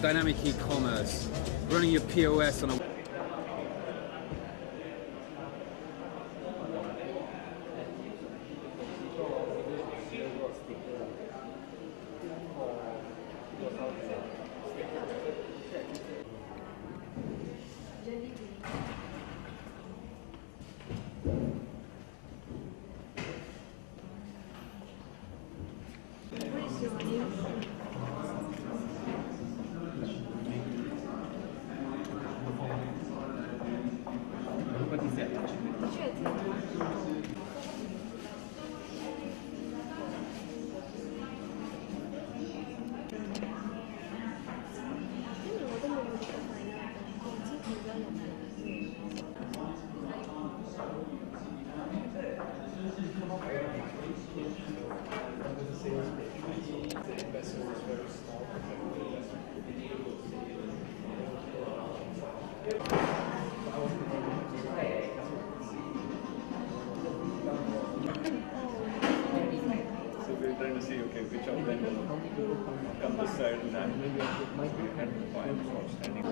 Dynamic e-commerce, running your POS on a trying to see, okay, which of them will come this side and that. Maybe I can find standing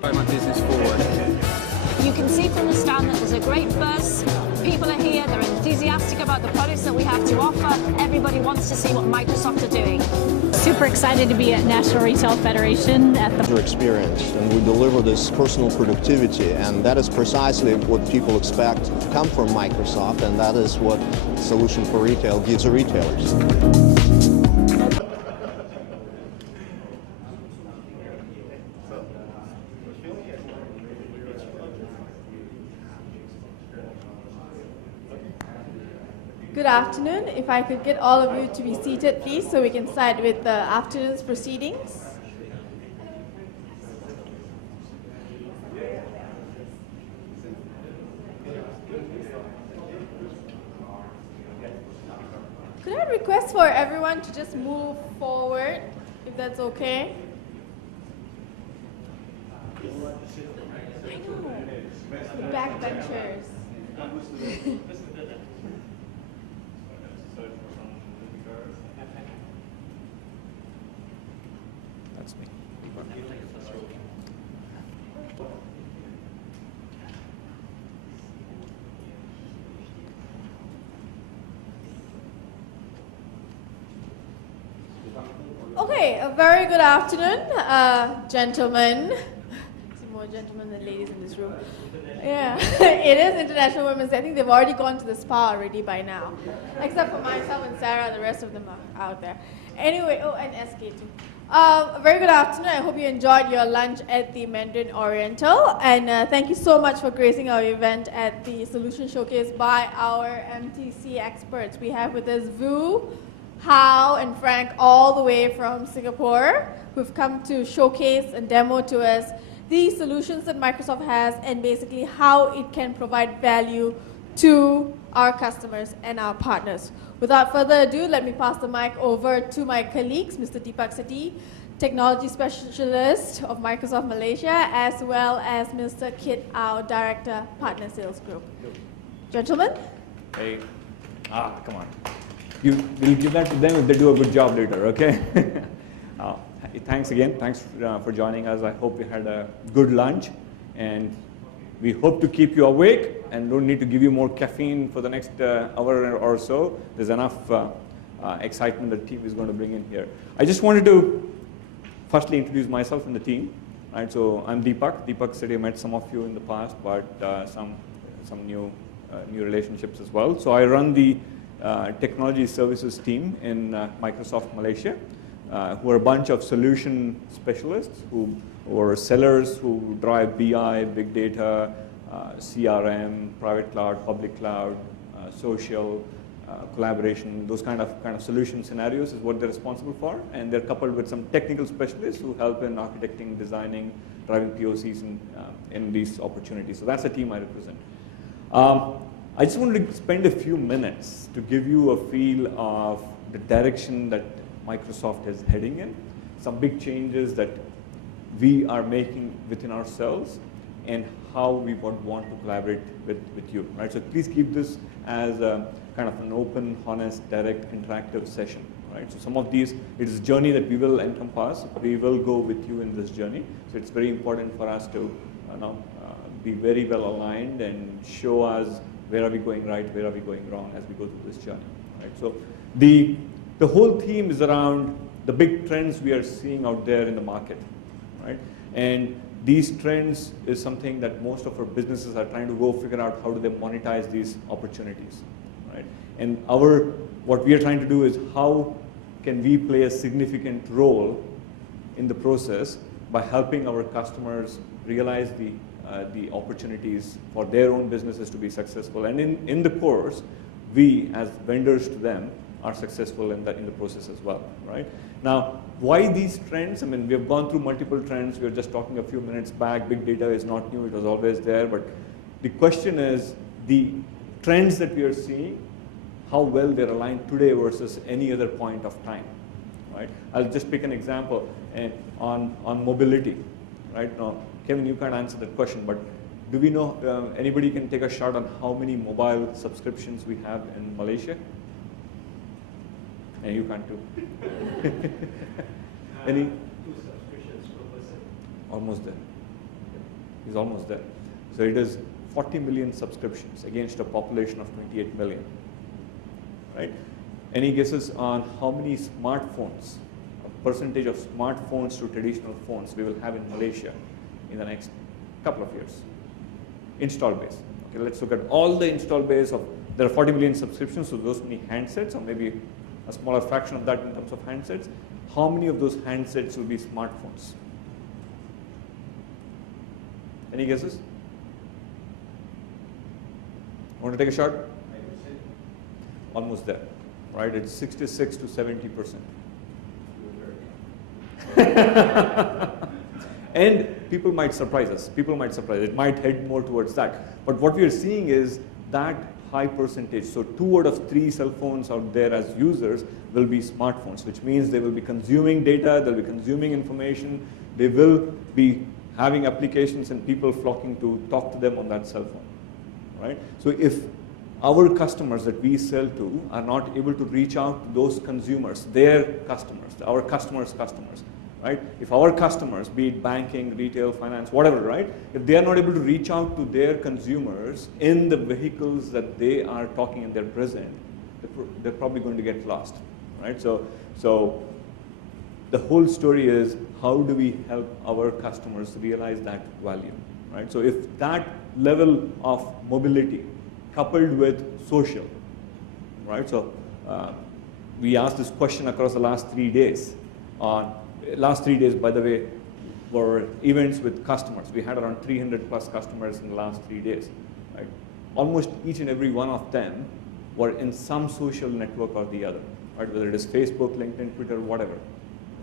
my business forward. You can see from the stand that there's a great buzz. People are here, they're enthusiastic about the products that we have to offer. Everybody wants to see what Microsoft are doing. Super excited to be at National Retail Federation at the experience, and we deliver this personal productivity, and that is precisely what people expect to come from Microsoft, and that is what Solution for Retail gives the retailers. Good afternoon. If I could get all of you to be seated, please, so we can start with the afternoon's proceedings. Could I request for everyone to just move forward, if that's okay? I know. The backbenchers. That's me. Okay, a very good afternoon, gentlemen. See more gentlemen than ladies in this room. Yeah, it is International Women's Day. I think they've already gone to the spa already by now. Except for myself and Sarah, the rest of them are out there. Anyway, oh, and SK too. A very good afternoon. I hope you enjoyed your lunch at the Mandarin Oriental. And thank you so much for gracing our event at the Solution Showcase by our MTC experts. We have with us Vu, Hao, and Frank all the way from Singapore, who've come to showcase and demo to us the solutions that Microsoft has and basically how it can provide value to our customers and our partners. Without further ado, let me pass the mic over to my colleagues, Mr. Deepak Sethi, Technology Specialist of Microsoft Malaysia, as well as Mr. Kit Au, Director, Partner Sales Group. Gentlemen? Hey, come on. We'll give that to them if they do a good job later, okay? Thanks again. Thanks for joining us. I hope you had a good lunch, and we hope to keep you awake and don't need to give you more caffeine for the next hour or so. There's enough excitement the team is going to bring in here. I just wanted to firstly introduce myself and the team. Right, so I'm Deepak Sethi. I met some of you in the past, but some new relationships as well. So I run the technology services team in Microsoft Malaysia, who are a bunch of solution specialists who are sellers who drive BI, big data, CRM, private cloud, public cloud, social, collaboration, those kind of solution scenarios is what they're responsible for, and they're coupled with some technical specialists who help in architecting, designing, driving POCs in these opportunities. So that's the team I represent. I just wanted to spend a few minutes to give you a feel of the direction that Microsoft is heading in, some big changes that we are making within ourselves, and how we would want to collaborate with you, right? So please keep this as a kind of an open, honest, direct, interactive session, right? So some of these, it is a journey that we will encompass. We will go with you in this journey. So it's very important for us to be very well aligned and show us where are we going right, where are we going wrong as we go through this journey, right? So the whole theme is around the big trends we are seeing out there in the market, right? And these trends is something that most of our businesses are trying to go figure out how do they monetize these opportunities, right? And what we are trying to do is how can we play a significant role in the process by helping our customers realize the opportunities for their own businesses to be successful. And in the course, we as vendors to them are successful in the process as well, right? Now, why these trends? I mean, we have gone through multiple trends. We were just talking a few minutes back. Big data is not new. It was always there. But the question is, the trends that we are seeing, how well they're aligned today versus any other point of time, right? I'll just pick an example on mobility, right? Now, Kevin, you can't answer that question, but do we know, anybody can take a shot on how many mobile subscriptions we have in Malaysia? And you can't too. Any? 2 subscriptions per person. Almost there. He's almost there. So it is 40 million subscriptions against a population of 28 million, right? Any guesses on how many smartphones, a percentage of smartphones to traditional phones we will have in Malaysia in the next couple of years? Install base. Okay, let's look at all the install base of, there are 40 million subscriptions, so those many handsets, or maybe a smaller fraction of that in terms of handsets. How many of those handsets will be smartphones? Any guesses? Want to take a shot? Almost there, right? It's 66 to 70%. And people might surprise us. People might surprise. It might head more towards that. But what we are seeing is that high percentage. So 2 out of 3 cell phones out there as users will be smartphones, which means they will be consuming data, they'll be consuming information, they will be having applications and people flocking to talk to them on that cell phone, right? So if our customers that we sell to are not able to reach out to those consumers, their customers, our customers' customers, right? If our customers, be it banking, retail, finance, whatever, right? If they are not able to reach out to their consumers in the vehicles that they are talking and they're present, they're probably going to get lost, right? So the whole story is how do we help our customers realize that value, right? So if that level of mobility coupled with social, right? So we asked this question across the last 3 days. Last 3 days, by the way, were events with customers. We had around 300 plus customers in the last 3 days, right? Almost each and every one of them were in some social network or the other, right? Whether it is Facebook, LinkedIn, Twitter, whatever,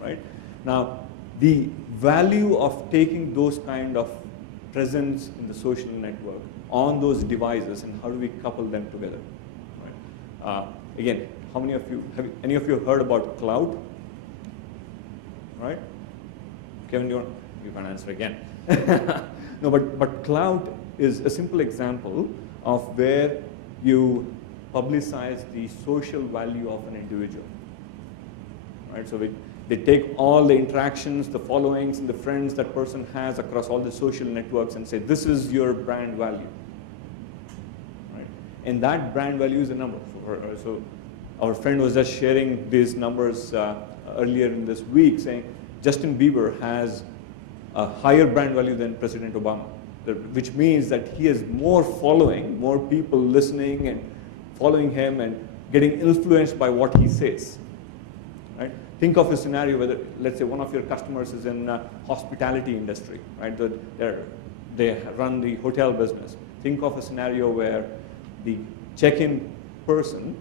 right? Now, the value of taking those kind of presence in the social network on those devices and how do we couple them together, right? Again, how many of you, have any of you heard about cloud? Right? Kevin, you can answer again. No, but cloud is a simple example of where you publicize the social value of an individual. Right? So they take all the interactions, the followings, and the friends that person has across all the social networks and say, this is your brand value. Right? And that brand value is a number. So our friend was just sharing these numbers earlier in this week, saying Justin Bieber has a higher brand value than President Obama, which means that he has more following, more people listening and following him and getting influenced by what he says. Right? Think of a scenario where, let's say, one of your customers is in hospitality industry, right? They run the hotel business. think of a scenario where the check-in person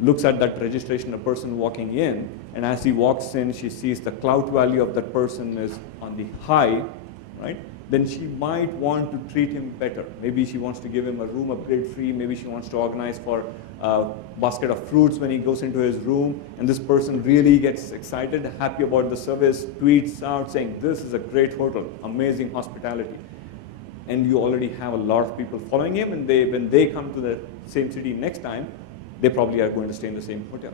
looks at that registration, a person walking in, and as he walks in, she sees the clout value of that person is on the high, right? Then she might want to treat him better. Maybe she wants to give him a room upgrade free. Maybe she wants to organize for a basket of fruits when he goes into his room. And this person really gets excited, happy about the service, tweets out saying, this is a great hotel, amazing hospitality. And you already have a lot of people following him, and when they come to the same city next time, they probably are going to stay in the same hotel,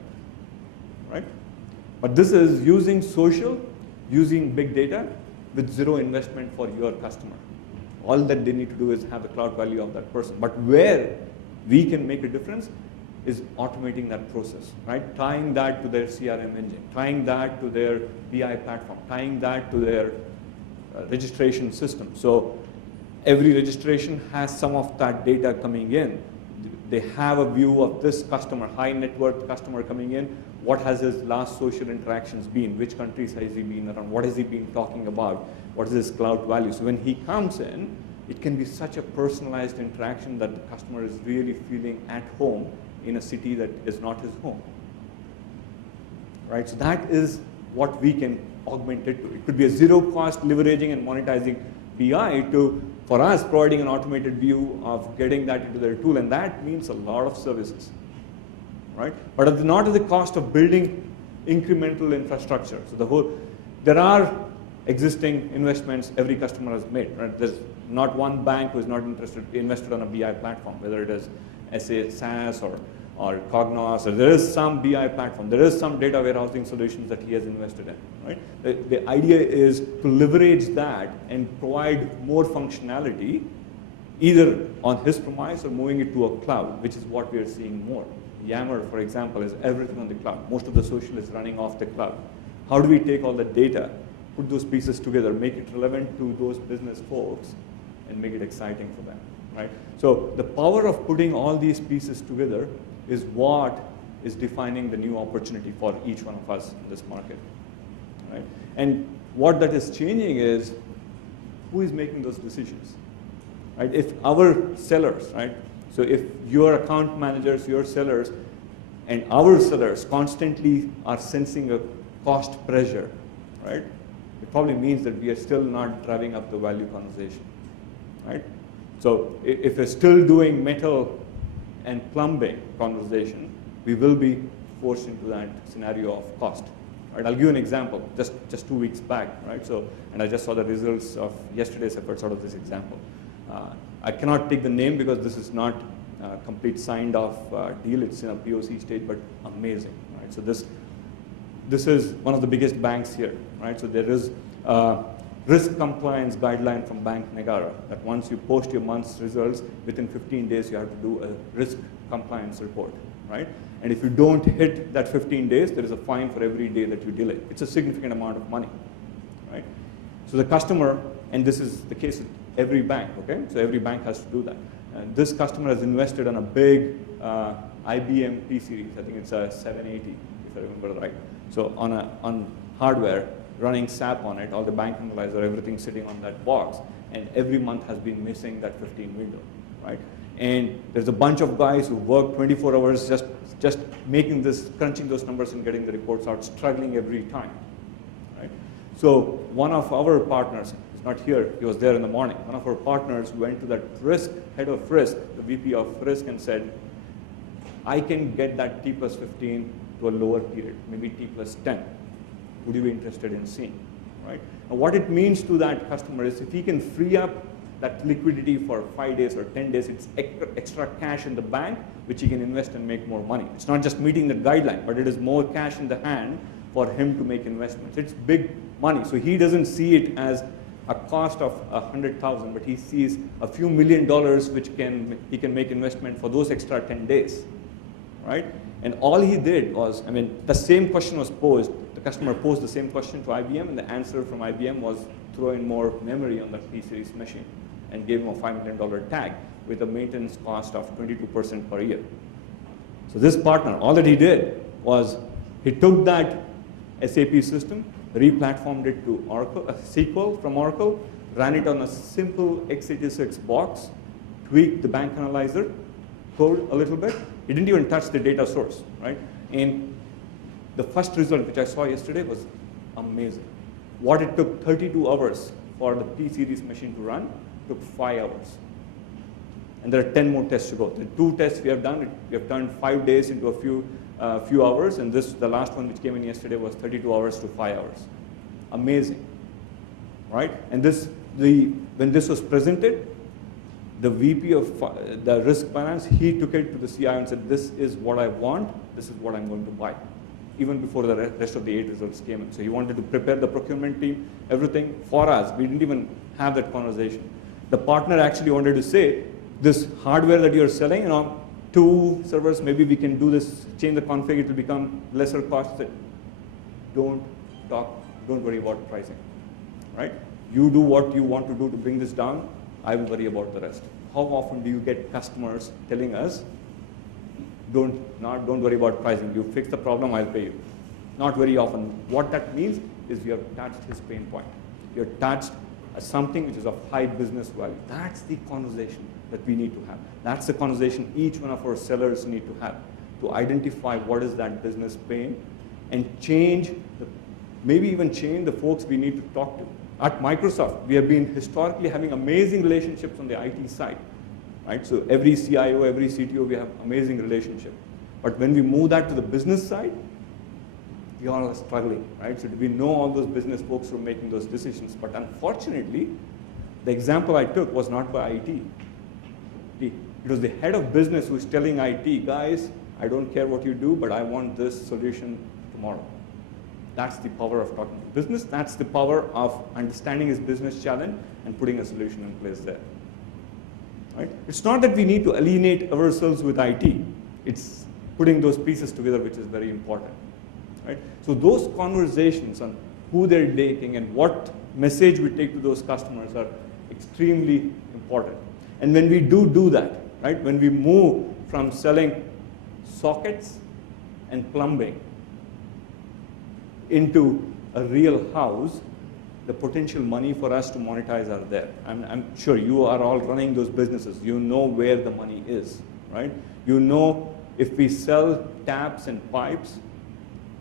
right? But this is using social, using big data, with zero investment for your customer. All that they need to do is have the cloud value of that person. But where we can make a difference is automating that process, right? Tying that to their CRM engine, tying that to their BI platform, tying that to their registration system. So every registration has some of that data coming in. They have a view of this customer, high net worth customer coming in. What has his last social interactions been? Which countries has he been around? What has he been talking about? What is his cloud value? So when he comes in, it can be such a personalized interaction that the customer is really feeling at home in a city that is not his home, right? So that is what we can augment it to. It could be a zero cost leveraging and monetizing BI to, for us, providing an automated view of getting that into their tool, and that means a lot of services, right? But not at the cost of building incremental infrastructure. So there are existing investments every customer has made, right? There's not one bank who is not invested on a BI platform, whether it is SAS or Cognos, or there is some BI platform, there is some data warehousing solutions that he has invested in, right? The idea is to leverage that and provide more functionality, either on his premise or moving it to a cloud, which is what we are seeing more. Yammer, for example, is everything on the cloud. Most of the social is running off the cloud. How do we take all the data, put those pieces together, make it relevant to those business folks, and make it exciting for them, right? So the power of putting all these pieces together is what is defining the new opportunity for each one of us in this market, right? And what that is changing is who is making those decisions, right? If our sellers, right? So if your account managers, your sellers, and our sellers constantly are sensing a cost pressure, right? It probably means that we are still not driving up the value conversation, right? So if we're still doing metal and plumbing conversation, we will be forced into that scenario of cost, right? I'll give you an example, just 2 weeks back, right? So, and I just saw the results of yesterday's efforts out of this example. I cannot take the name because this is not a complete signed off deal. It's in a POC stage, but amazing, right? So this is one of the biggest banks here, right? So there is a risk compliance guideline from Bank Negara that once you post your month's results, within 15 days you have to do a risk compliance report, right? And if you don't hit that 15 days, there is a fine for every day that you delay. It's a significant amount of money, right? So the customer, and this is the case with every bank, okay? So every bank has to do that. And this customer has invested on a big IBM P series. I think it's a 780, if I remember right. So on hardware, running SAP on it, all the bank analyzer, everything sitting on that box, and every month has been missing that 15 window, right? And there's a bunch of guys who work 24 hours just making this, crunching those numbers and getting the reports out, struggling every time, right? So one of our partners, he's not here, he was there in the morning, one of our partners went to that head of risk, the VP of risk, and said, I can get that T plus 15 to a lower period, maybe T plus 10. Would you be interested in seeing, right? And what it means to that customer is if he can free up that liquidity for 5 days or 10 days, it's extra cash in the bank, which he can invest and make more money. It's not just meeting the guideline, but it is more cash in the hand for him to make investments. It's big money, so he doesn't see it as a cost of $100,000, but he sees a few $1 million which he can make investment for those extra 10 days, right? And all he did was, I mean, the same question was posed. The customer posed the same question to IBM, and the answer from IBM was throw in more memory on that P-series machine, and gave him a $5 million tag with a maintenance cost of 22% per year. So this partner, all that he did was he took that SAP system, re-platformed it to Oracle, SQL from Oracle, ran it on a simple x86 box, tweaked the bank analyzer code a little bit. He didn't even touch the data source, right? And the first result, which I saw yesterday, was amazing. What it took 32 hours for the P-series machine to run took 5 hours. And there are 10 more tests to go. The 2 tests we have done, we have turned 5 days into a few hours, and the last one which came in yesterday was 32 hours to 5 hours. Amazing, right? And when this was presented, the VP of the risk finance, he took it to the CIO and said, this is what I want, this is what I'm going to buy, even before the rest of the 8 results came in. So he wanted to prepare the procurement team, everything for us. We didn't even have that conversation. The partner actually wanted to say, this hardware that you're selling, 2 servers, maybe we can do this, change the config, it will become lesser cost. Don't worry about pricing, right? You do what you want to do to bring this down, I will worry about the rest. How often do you get customers telling us, don't worry about pricing, you fix the problem, I'll pay you? Not very often. What that means is you have touched his pain point. You have touched something which is of high business value. That's the conversation that we need to have. That's the conversation each one of our sellers need to have, to identify what is that business pain and maybe even change the folks we need to talk to. At Microsoft, we have been historically having amazing relationships on the IT side, right? So every CIO, every CTO, we have amazing relationship. But when we move that to the business side, we all are struggling, right? So we know all those business folks who are making those decisions. But unfortunately, the example I took was not by IT. It was the head of business who is telling IT, guys, I don't care what you do, but I want this solution tomorrow. That's the power of talking to business. That's the power of understanding his business challenge and putting a solution in place there. Right? It's not that we need to alienate ourselves with IT. It's putting those pieces together, which is very important. Right? So those conversations on who they're taking and what message we take to those customers are extremely important. And when we do that, right? When we move from selling sockets and plumbing into a real house, the potential money for us to monetize are there. I'm sure you are all running those businesses. You know where the money is, right? You know if we sell taps and pipes,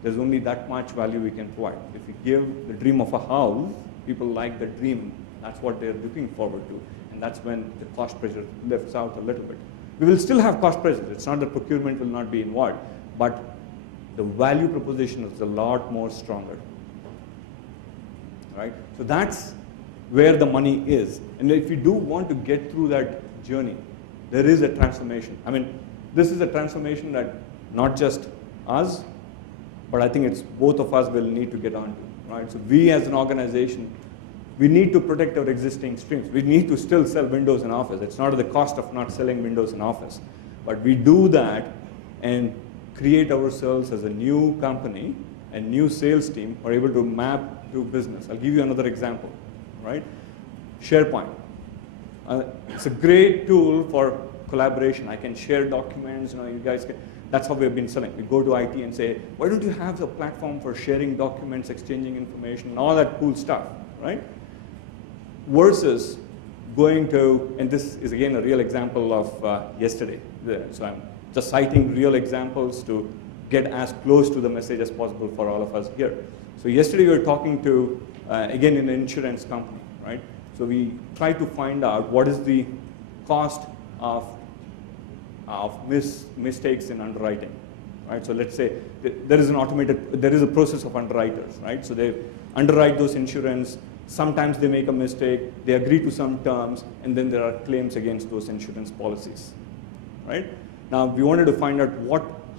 there's only that much value we can provide. If we give the dream of a house, people like the dream. That's what they're looking forward to. And that's when the cost pressure lifts out a little bit. We will still have cost pressures. It's not that procurement will not be involved, but the value proposition is a lot more stronger, right? So that's where the money is. And if you do want to get through that journey, there is a transformation. I mean, this is a transformation that not just us, but I think it's both of us will need to get onto, right? So we as an organization, we need to protect our existing streams. We need to still sell Windows in Office. It's not at the cost of not selling Windows in Office. But we do that and create ourselves as a new company and new sales team are able to map to business. I'll give you another example, right? SharePoint. It's a great tool for collaboration. I can share documents, you guys can, that's how we've been selling. We go to IT and say, why don't you have a platform for sharing documents, exchanging information, and all that cool stuff, right? Versus going to, and this is again a real example of yesterday. So I'm just citing real examples to get as close to the message as possible for all of us here. So yesterday we were talking to, again, an insurance company, right? So we tried to find out what is the cost of mistakes in underwriting, right? So let's say there is a process of underwriters, right? So they underwrite those insurance. Sometimes they make a mistake, they agree to some terms, and then there are claims against those insurance policies, right? Now, we wanted to find out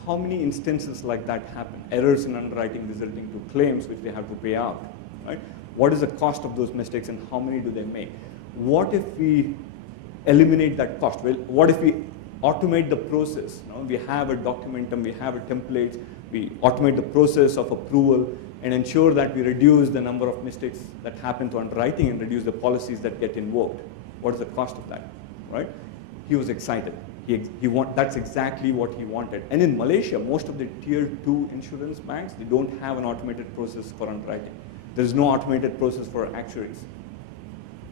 how many instances like that happen, errors in underwriting resulting to claims which they have to pay out, right? What is the cost of those mistakes and how many do they make? What if we eliminate that cost? Well, what if we automate the process? We have a documentum, we have a template, we automate the process of approval and ensure that we reduce the number of mistakes that happen to underwriting and reduce the policies that get invoked. What is the cost of that, right? He was excited. That's exactly what he wanted. And in Malaysia, most of the tier 2 insurance banks, they don't have an automated process for underwriting. There's no automated process for actuaries.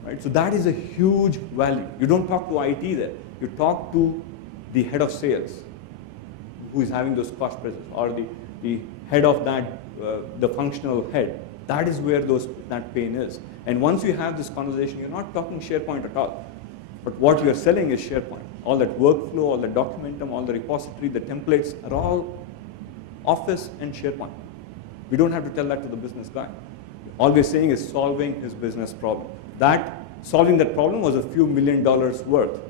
right? So that is a huge value. You don't talk to IT there. You talk to the head of sales, who is having those cost pressures, or the head of that, the functional head. That is where that pain is. And once you have this conversation, you're not talking SharePoint at all. But what you're selling is SharePoint. All that workflow, all the documentum, all the repository, the templates are all Office and SharePoint. We don't have to tell that to the business guy. All we're saying is solving his business problem. Solving that problem was a few $1 million worth.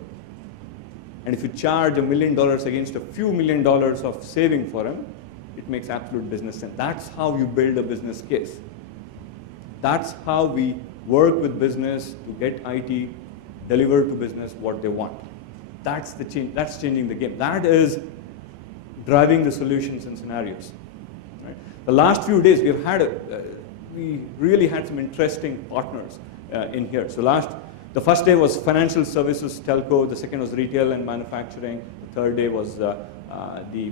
And if you charge $1 million against a few $1 million of saving for him, it makes absolute business sense. That's how you build a business case. That's how we work with business to get IT deliver to business what they want. That's the change. That's changing the game. That is driving the solutions and scenarios. Right? The last few days we really had some interesting partners in here. So the first day was financial services, telco. The second was retail and manufacturing. The third day was the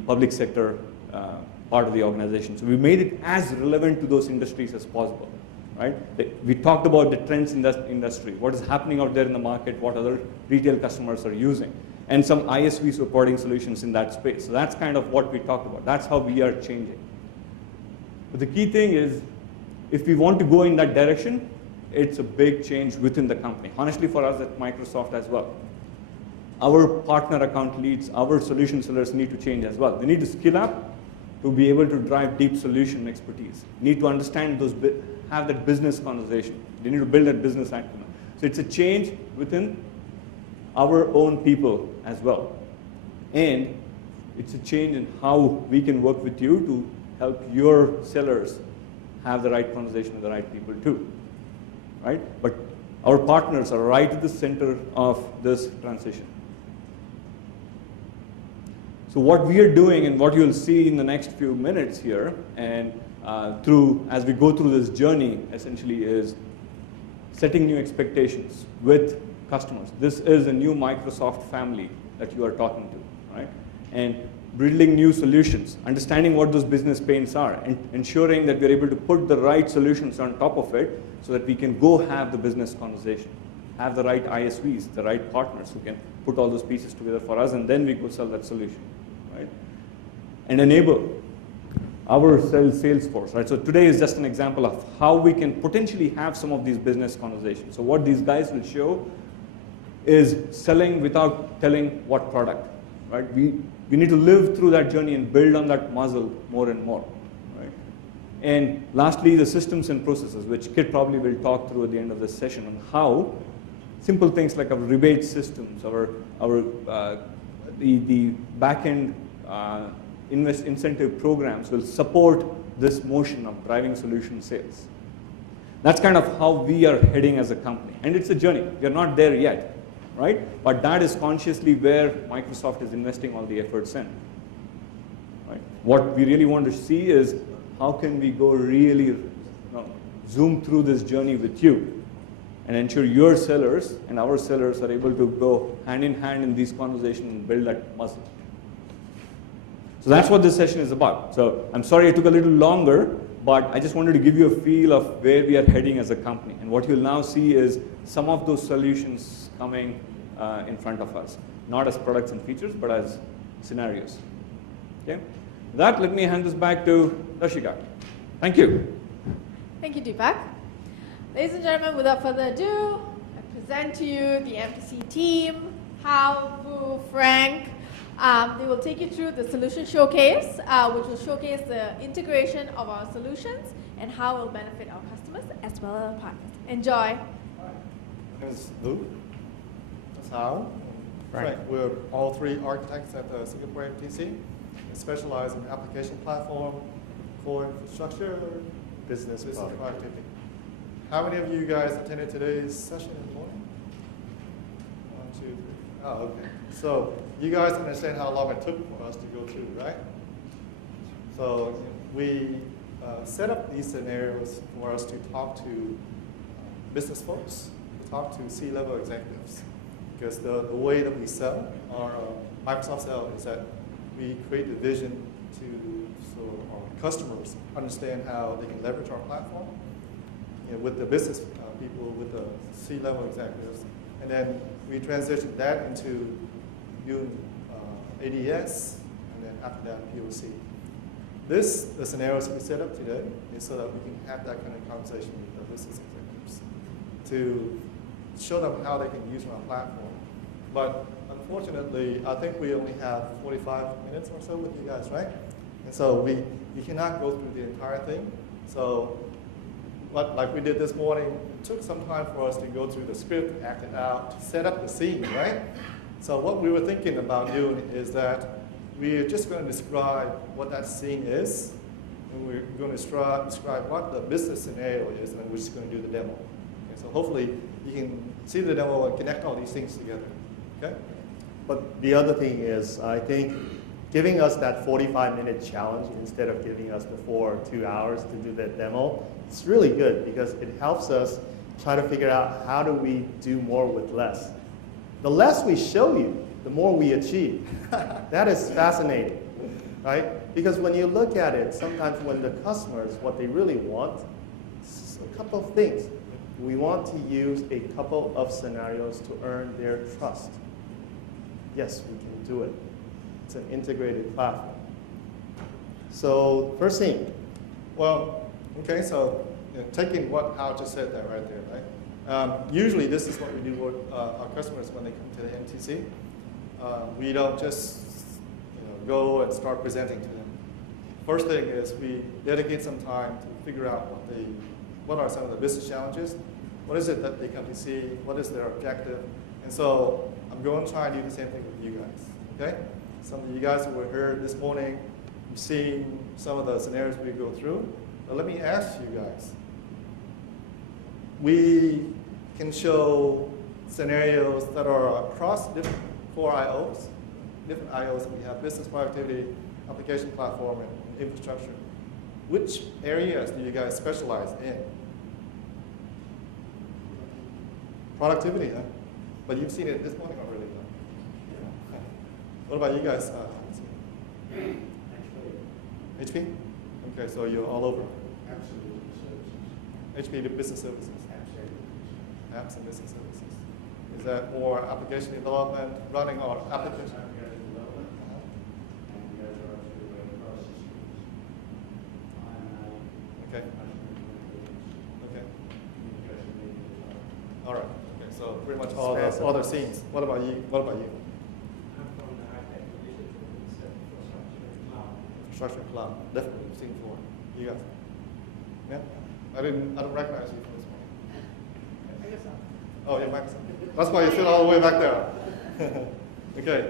public sector part of the organization. So we made it as relevant to those industries as possible. Right? We talked about the trends in the industry, what is happening out there in the market, what other retail customers are using, and some ISV supporting solutions in that space. So that's kind of what we talked about. That's how we are changing. But the key thing is, if we want to go in that direction, it's a big change within the company. Honestly, for us at Microsoft as well. Our partner account leads, our solution sellers need to change as well. They need to skill up to be able to drive deep solution expertise. Need to understand have that business conversation. They need to build that business acumen. So it's a change within our own people as well. And it's a change in how we can work with you to help your sellers have the right conversation with the right people too. Right? But our partners are right at the center of this transition. So what we are doing and what you'll see in the next few minutes here, and as we go through this journey, essentially is setting new expectations with customers. This is a new Microsoft family that you are talking to, right? And building new solutions, understanding what those business pains are, and ensuring that we're able to put the right solutions on top of it so that we can go have the business conversation, have the right ISVs, the right partners who can put all those pieces together for us, and then we go sell that solution, right? And enable our sales force, right? So today is just an example of how we can potentially have some of these business conversations. So what these guys will show is selling without telling what product, right? We need to live through that journey and build on that muscle more and more, right? And lastly, the systems and processes, which Kit probably will talk through at the end of this session on how simple things like our rebate systems, the back-end incentive programs will support this motion of driving solution sales. That's kind of how we are heading as a company. And it's a journey. We're not there yet, right? But that is consciously where Microsoft is investing all the efforts in. Right? What we really want to see is how can we go really zoom through this journey with you and ensure your sellers and our sellers are able to go hand in hand in these conversations and build that muscle. So that's what this session is about. So I'm sorry it took a little longer, but I just wanted to give you a feel of where we are heading as a company. And what you'll now see is some of those solutions coming in front of us, not as products and features, but as scenarios. Okay? With that, let me hand this back to Darshika. Thank you. Thank you, Deepak. Ladies and gentlemen, without further ado, I present to you the MTC team, Hao, Vu, Frank. They will take you through the solution showcase, which will showcase the integration of our solutions and how it will benefit our customers as well as our partners. Enjoy. My name is Vu. That's Hao. Frank. We're all three architects at the Singapore MTC. We specialize in application platform for infrastructure, business productivity. How many of you guys attended today's session in the morning? 1, 2, 3. Oh, okay. So you guys understand how long it took for us to go through, right? So we set up these scenarios for us to talk to business folks, to talk to C-level executives. Because the way that we sell our Microsoft sell is that we create the vision so our customers understand how they can leverage our platform with the business people with the C-level executives. And then we transitioned that into doing ADS, and then after that, POC. The scenarios we set up today is so that we can have that kind of conversation with the business executives to show them how they can use our platform. But unfortunately, I think we only have 45 minutes or so with you guys, right? And so we cannot go through the entire thing. So like we did this morning, it took some time for us to go through the script, act it out, to set up the scene, right? So what we were thinking about doing is that we're just going to describe what that scene is, and we're going to describe what the business scenario is, and we're just going to do the demo. Okay, so hopefully you can see the demo and connect all these things together. Okay? But the other thing is, I think giving us that 45-minute challenge instead of giving us the 4 or 2 hours to do that demo, it's really good because it helps us try to figure out how do we do more with less. The less we show you, the more we achieve. That is fascinating, right? Because when you look at it, sometimes when the customers, what they really want, is a couple of things. We want to use a couple of scenarios to earn their trust. Yes, we can do it. It's an integrated platform. So first thing. Well, okay, so taking what Hal just said there right there, right? Usually this is what we do with our customers when they come to the MTC. We don't just go and start presenting to them. First thing is we dedicate some time to figure out what are some of the business challenges, what is it that they come to see, what is their objective, and so I'm going to try and do the same thing with you guys, okay? Some of you guys who were here this morning, you've seen some of the scenarios we go through, but let me ask you guys. We can show scenarios that are across different core IOs, different IOs that we have, business productivity, application platform, and infrastructure. Which areas do you guys specialize in? Productivity, huh? But you've seen it this morning already, though. What about you guys? HP? Okay, so you're all over. HP business services. Apps and business services. Is that more application development, running our application? Okay. Okay. All right. Okay. So pretty much all the other scenes. What about you? What about you? I'm from the high-tech division, it's infrastructure and cloud. Infrastructure and cloud. Definitely we've seen before. You guys? Yeah. I don't recognize you from this morning. Oh, yeah, Max. That's why you sit all the way back there. Okay.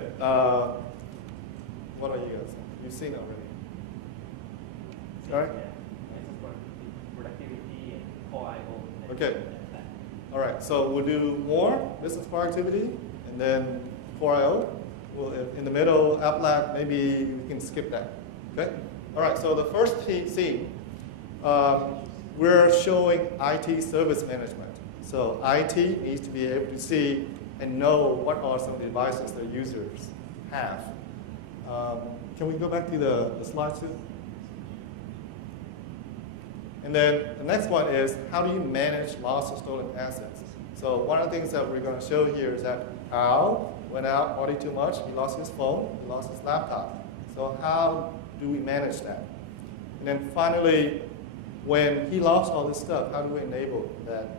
What are you guys? You've seen it already. Sorry? Productivity and core IO. Okay. All right. So we'll do more business productivity and then core IO. We'll, in the middle, app lab, maybe we can skip that. Okay. All right. So the first scene, we're showing IT service management. So IT needs to be able to see and know what are some of the devices their users have. Can we go back to the slides too? And then the next one is how do you manage lost or stolen assets? So one of the things that we're going to show here is that Al went out, partying too much, he lost his phone, he lost his laptop. So how do we manage that? And then finally, when he lost all this stuff, how do we enable that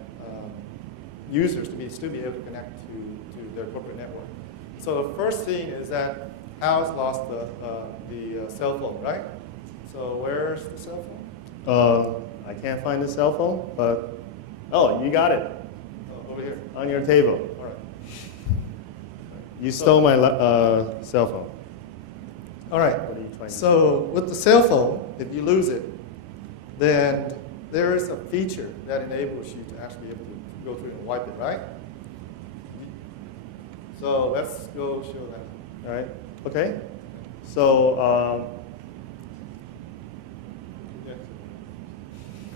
users to still be able to connect to their corporate network? So the first thing is that Hal's lost the cell phone, right? So where's the cell phone? I can't find the cell phone, but oh, you got it. Oh, over here. On your table. All right. You stole my cell phone. All right. What are you trying to So with the cell phone, if you lose it, then there is a feature that enables you to actually be able to go through and wipe it, right? So let's go show that. All right. Okay. So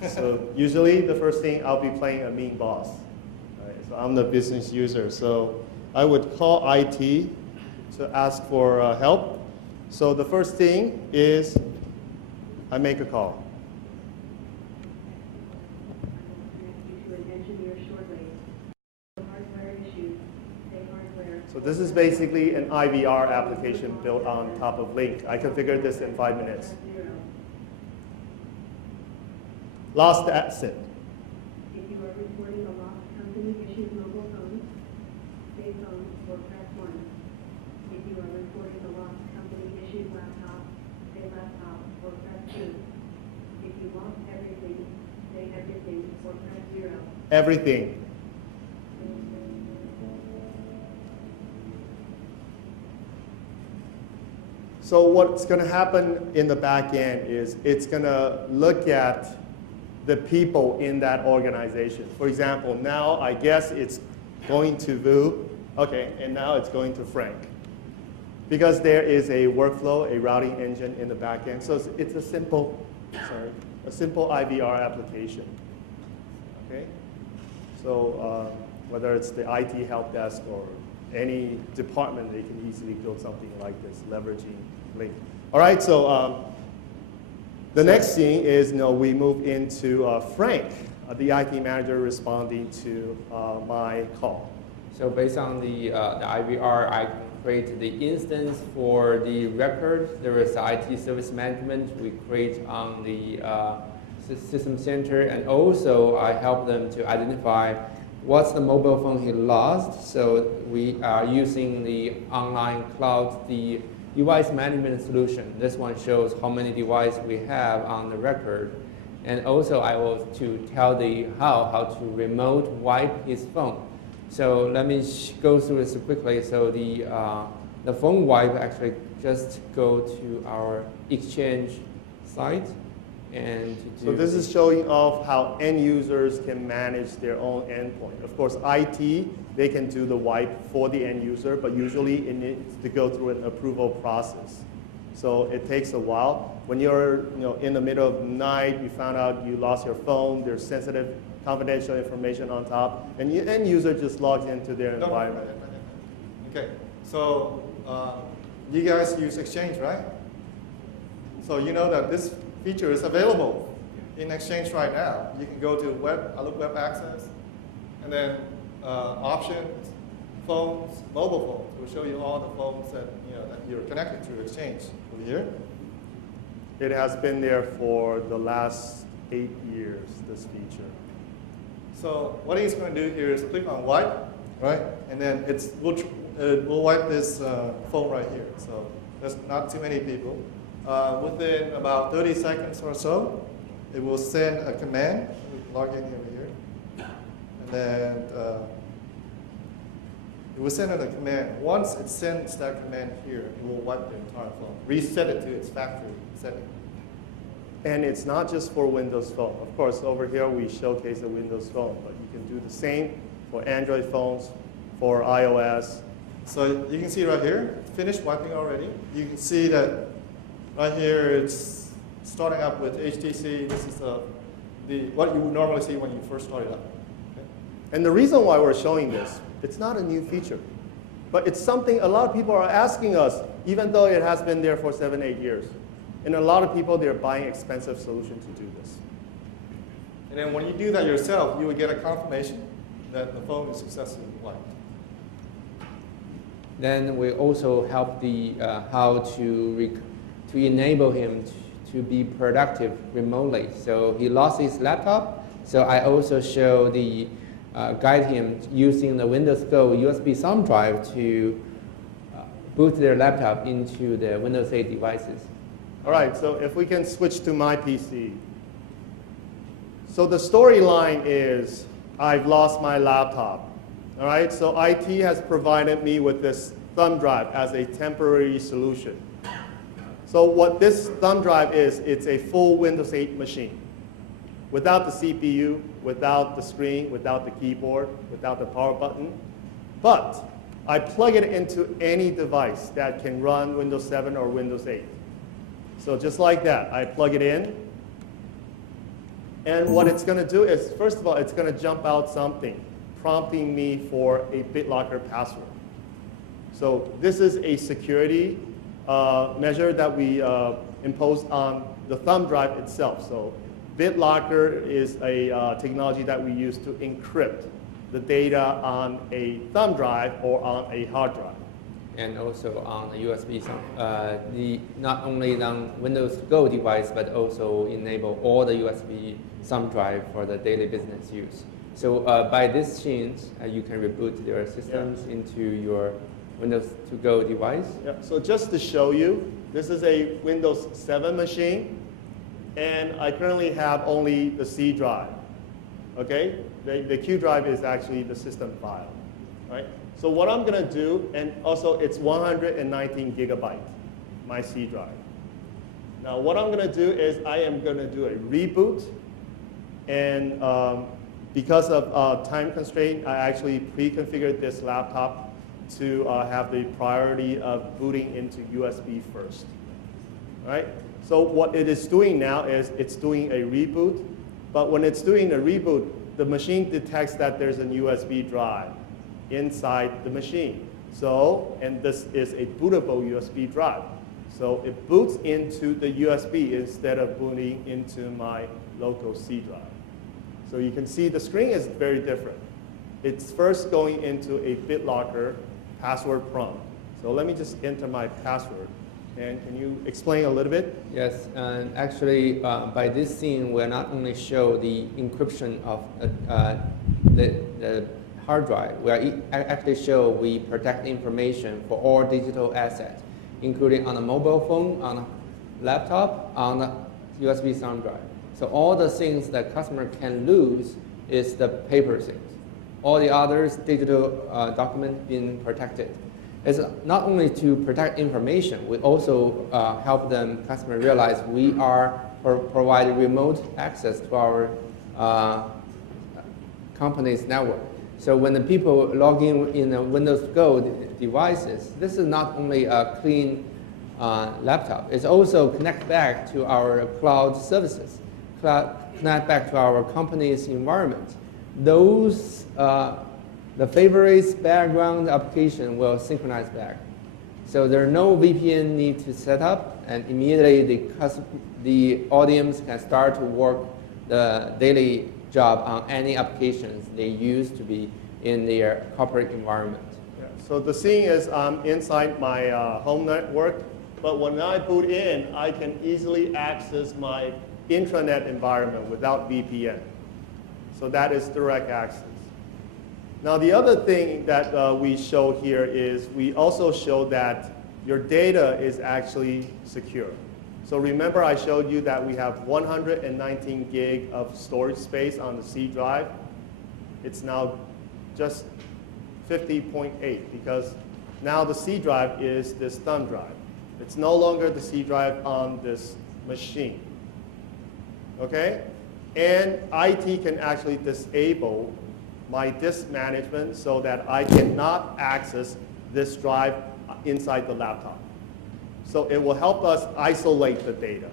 so usually the first thing I'll be playing a mean boss. Right? So I'm the business user. So I would call IT to ask for help. So the first thing is I make a call. this is basically an IVR application built on top of Link. I configured this in 5 minutes. Lost asset. If you are reporting a lost company issued mobile phone, say phone or press 1. If you are reporting a lost company issued laptop, say laptop or press 2. If you lost everything, say everything or press 0. Everything. So what's going to happen in the back end is it's going to look at the people in that organization. For example, now I guess it's going to Vu, okay, and now it's going to Frank. Because there is a workflow, a routing engine in the back end. So it's a simple IVR application, okay? So whether it's the IT help desk or any department, they can easily build something like this, leveraging Link. All right, so the next thing is we move into Frank, the IT manager responding to my call. So based on the IVR, I create the instance for the record. There is IT service management we create on the system center, and also I help them to identify what's the mobile phone he lost. So we are using the online cloud, the device management solution. This one shows how many devices we have on the record. And also I will to tell the how to remote wipe his phone. So let me go through this quickly. So the phone wipe actually just go to our Exchange site. And so this is showing off how end users can manage their own endpoint. Of course, IT, they can do the wipe for the end user, but usually it needs to go through an approval process. So it takes a while. When you're in the middle of the night, you found out you lost your phone, there's sensitive confidential information on top, and the end user just logs into their environment. Okay, so you guys use Exchange, right? So you know that this feature is available in Exchange right now. You can go to web access, and then options, phones, mobile phones. We'll show you all the phones that that you're connected to Exchange over here. It has been there for the last 8 years, this feature. So what he's going to do here is click on wipe, right? And then we'll wipe this phone right here. So there's not too many people. Within about 30 seconds or so, it will send a command. Log in over here. And then it will send a command. Once it sends that command here, it will wipe the entire phone. Reset it to its factory setting. And it's not just for Windows Phone. Of course, over here we showcase the Windows Phone, but you can do the same for Android phones, for iOS. So you can see right here, it's finished wiping already. You can see that right here it's starting up with HTC. This is what you would normally see when you first start it up. Okay? And the reason why we're showing this, it's not a new feature, but it's something a lot of people are asking us, even though it has been there for 7, 8 years. And a lot of people, they're buying expensive solutions to do this. And then when you do that yourself, you would get a confirmation that the phone is successfully wiped. Then we also help the how to enable him to be productive remotely. So he lost his laptop. So I also show the guide him using the Windows Go USB thumb drive to boot their laptop into the Windows 8 devices. All right, so if we can switch to my PC. So the storyline is, I've lost my laptop. All right, so IT has provided me with this thumb drive as a temporary solution. So what this thumb drive is, it's a full Windows 8 machine. Without the CPU, without the screen, without the keyboard, without the power button. But I plug it into any device that can run Windows 7 or Windows 8. So just like that, I plug it in. And what it's going to do is, first of all, it's going to jump out something, prompting me for a BitLocker password. So this is a security measure that we imposed on the thumb drive itself. So BitLocker is a technology that we use to encrypt the data on a thumb drive or on a hard drive. and also on the USB, not only on Windows Go device, but also enable all the USB thumb drive for the daily business use. So by this change, you can reboot your systems into your Windows to Go device. Yeah. So just to show you, this is a Windows 7 machine, and I currently have only the C drive. Okay, the Q drive is actually the system file, right? So what I'm going to do, and also it's 119 gigabyte, my C drive. Now what I'm going to do is I am going to do a reboot, and because of time constraint, I actually pre-configured this laptop to have the priority of booting into USB first, right? So what it is doing now is it's doing a reboot, but when it's doing a reboot, the machine detects that there's a USB drive inside the machine. So, and this is a bootable USB drive. So it boots into the USB instead of booting into my local C drive. So you can see the screen is very different. It's first going into a BitLocker password prompt. So let me just enter my password. And can you explain a little bit? Yes, and actually by this scene, we'll not only show the encryption of the hard drive, we actually show we protect information for all digital assets, including on a mobile phone, on a laptop, on a USB thumb drive. So all the things that customer can lose is the paper things. All the others, digital document being protected. It's not only to protect information, we also help them, customer realize we are providing remote access to our company's network. So when the people log in a Windows Go devices, this is not only a clean laptop, it's also connect back to our cloud services, connect back to our company's environment. Those the favorites background application will synchronize back. So there's no VPN need to set up, and immediately the audience can start to work the daily job on any applications they use to be in their corporate environment. Yeah. So the scene is inside my home network, but when I boot in, I can easily access my intranet environment without VPN. So that is direct access. Now the other thing that we show here is we also show that your data is actually secure. So remember I showed you that we have 119 gig of storage space on the C drive. It's now just 50.8 because now the C drive is this thumb drive. It's no longer the C drive on this machine. Okay? And IT can actually disable my disk management so that I cannot access this drive inside the laptop. So it will help us isolate the data.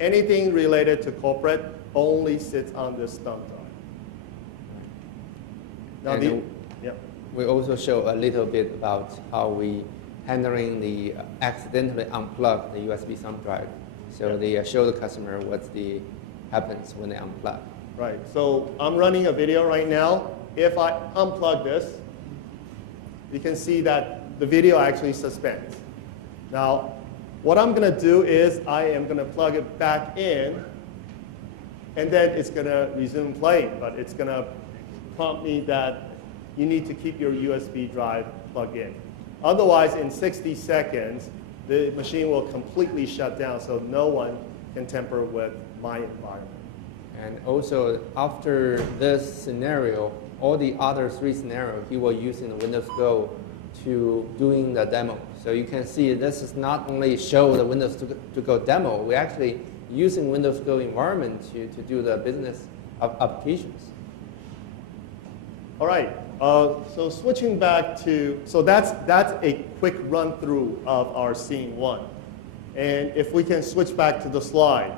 Anything related to corporate only sits on this thumb drive. Now we also show a little bit about how we handling the accidentally unplug the USB thumb drive. So they show the customer what happens when they unplug. Right, so I'm running a video right now. If I unplug this, you can see that the video actually suspends. Now, what I'm going to do is I am going to plug it back in, and then it's going to resume playing, but it's going to prompt me that you need to keep your USB drive plugged in. Otherwise, in 60 seconds, the machine will completely shut down, so no one can tamper with my environment. And also, after this scenario, all the other three scenarios, he will use in the Windows Go to doing the demo. So you can see this is not only show the Windows to Go demo, we're actually using Windows Go environment to do the business applications. All right, so switching back to, so that's a quick run through of our scene one. And if we can switch back to the slide.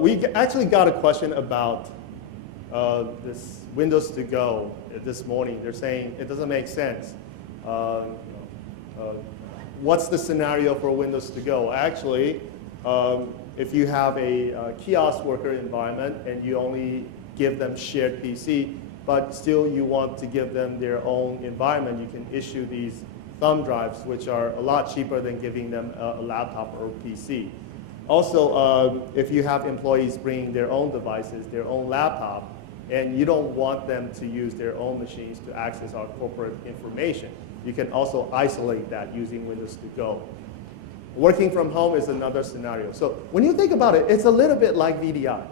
We actually got a question about this Windows to Go this morning. They're saying it doesn't make sense. What's the scenario for Windows to Go? Actually, if you have a kiosk worker environment and you only give them shared PC, but still you want to give them their own environment, you can issue these thumb drives, which are a lot cheaper than giving them a laptop or PC. Also, if you have employees bringing their own devices, their own laptop, and you don't want them to use their own machines to access our corporate information, you can also isolate that using Windows to Go. Working from home is another scenario. So when you think about it, it's a little bit like VDI.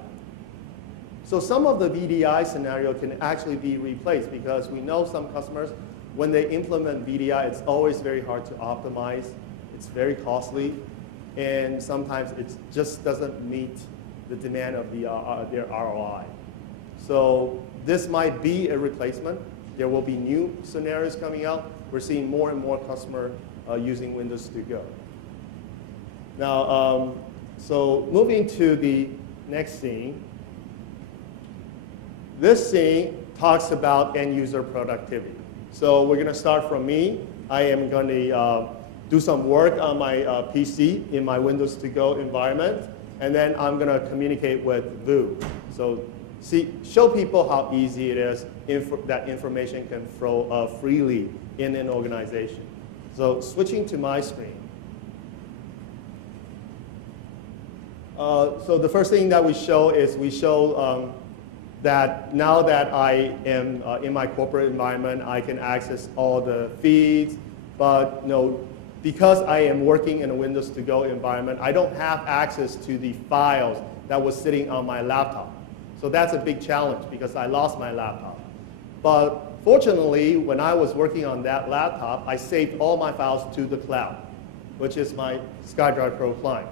So some of the VDI scenario can actually be replaced because we know some customers, when they implement VDI, it's always very hard to optimize. It's very costly. And sometimes it just doesn't meet the demand of their ROI. So this might be a replacement. There will be new scenarios coming out. We're seeing more and more customers using Windows to Go. Now, so moving to the next scene. This scene talks about end user productivity. So we're going to start from me. I am going to do some work on my PC in my Windows to Go environment, and then I'm going to communicate with Vu. So show people how easy it is that information can flow freely in an organization. So switching to my screen. So the first thing that we show is that now that I am in my corporate environment, I can access all the feeds, but because I am working in a Windows to Go environment, I don't have access to the files that was sitting on my laptop. So that's a big challenge because I lost my laptop. But fortunately, when I was working on that laptop, I saved all my files to the cloud, which is my SkyDrive Pro client.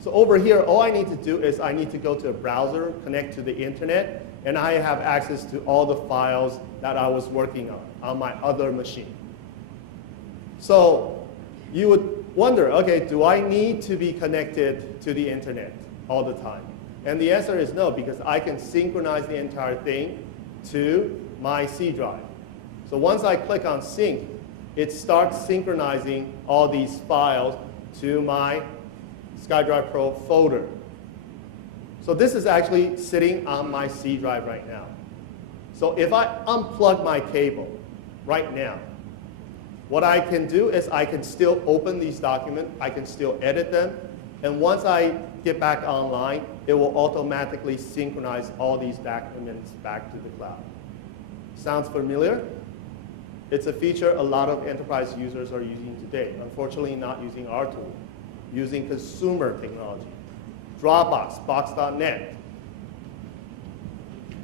So over here, all I need to do is I need to go to a browser, connect to the internet, and I have access to all the files that I was working on my other machine. So you would wonder, okay, do I need to be connected to the internet all the time? And the answer is no, because I can synchronize the entire thing to my C drive. So once I click on sync, it starts synchronizing all these files to my SkyDrive Pro folder. So this is actually sitting on my C drive right now. So if I unplug my cable right now, what I can do is I can still open these documents, I can still edit them, and once I get back online, it will automatically synchronize all these documents back to the cloud. Sounds familiar? It's a feature a lot of enterprise users are using today. Unfortunately, not using our tool, using consumer technology. Dropbox, Box.net.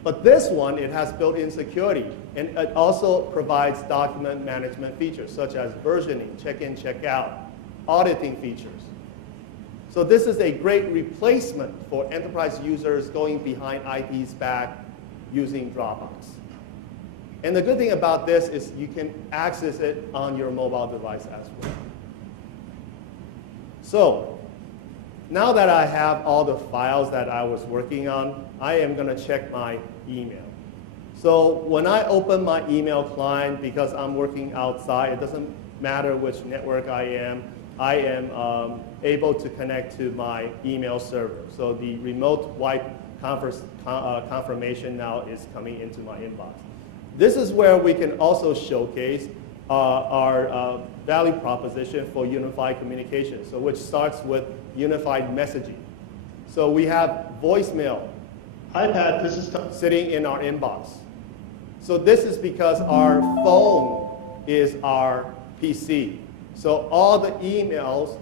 But this one, it has built-in security, and it also provides document management features, such as versioning, check-in, check-out, auditing features. So this is a great replacement for enterprise users going behind IT's back using Dropbox. And the good thing about this is you can access it on your mobile device as well. So now that I have all the files that I was working on, I am going to check my email. So when I open my email client, because I'm working outside, it doesn't matter which network I am able to connect to my email server. So the remote wipe confirmation now is coming into my inbox. This is where we can also showcase our value proposition for unified communication, so which starts with unified messaging. So we have voicemail. Hi Pat, this is Tom. Sitting in our inbox. So this is because our phone is our PC. So all the emails,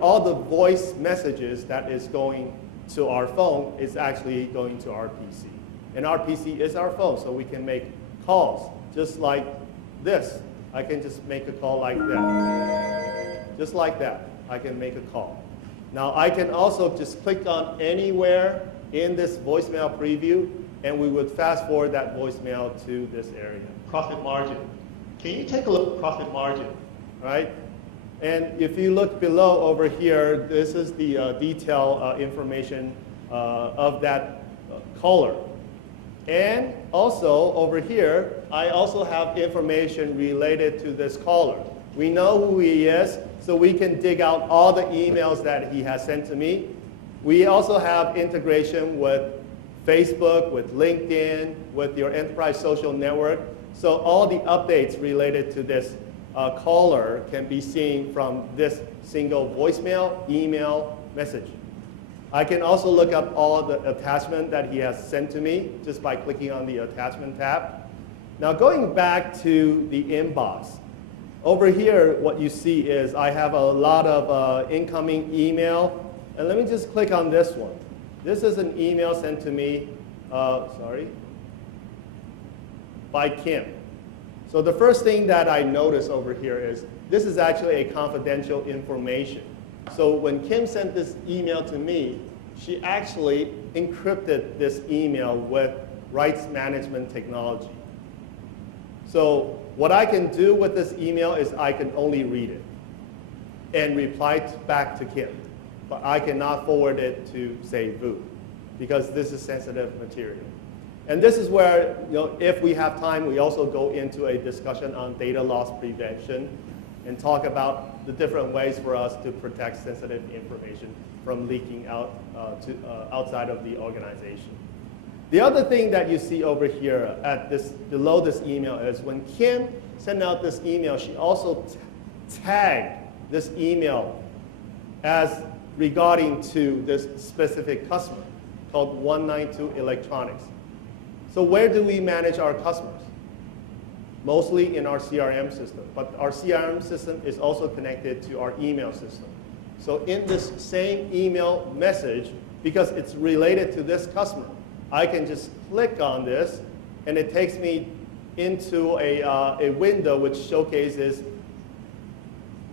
all the voice messages that is going to our phone is actually going to our PC. And our PC is our phone, so we can make calls just like this. I can just make a call like that. Just like that, I can make a call. Now I can also just click on anywhere in this voicemail preview, and we would fast forward that voicemail to this area. Profit margin. Can you take a look at profit margin? Right? And if you look below over here, this is the detail information of that caller. And also over here, I also have information related to this caller. We know who he is, so we can dig out all the emails that he has sent to me. We also have integration with Facebook, with LinkedIn, with your enterprise social network. So all the updates related to this caller can be seen from this single voicemail, email, message. I can also look up all the attachment that he has sent to me just by clicking on the attachment tab. Now going back to the inbox, over here what you see is I have a lot of incoming email, and let me just click on this one. This is an email sent to me, by Kim. So the first thing that I notice over here is this is actually a confidential information. So when Kim sent this email to me, she actually encrypted this email with rights management technology. So what I can do with this email is I can only read it and reply back to Kim. But I cannot forward it to, say, Vu, because this is sensitive material. And this is where, if we have time, we also go into a discussion on data loss prevention and talk about the different ways for us to protect sensitive information from leaking out outside of the organization. The other thing that you see over here below this email is when Kim sent out this email, she also tagged this email as regarding to this specific customer called 192 Electronics. So where do we manage our customers? Mostly in our CRM system, but our CRM system is also connected to our email system. So in this same email message, because it's related to this customer, I can just click on this, and it takes me into a window which showcases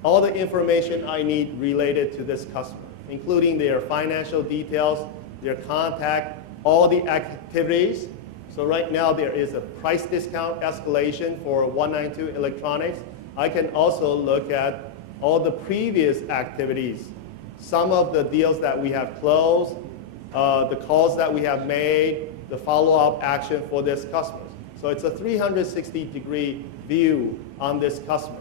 all the information I need related to this customer, including their financial details, their contact, all the activities. So right now there is a price discount escalation for 192 Electronics. I can also look at all the previous activities, some of the deals that we have closed, the calls that we have made, the follow-up action for this customer. So it's a 360-degree view on this customer.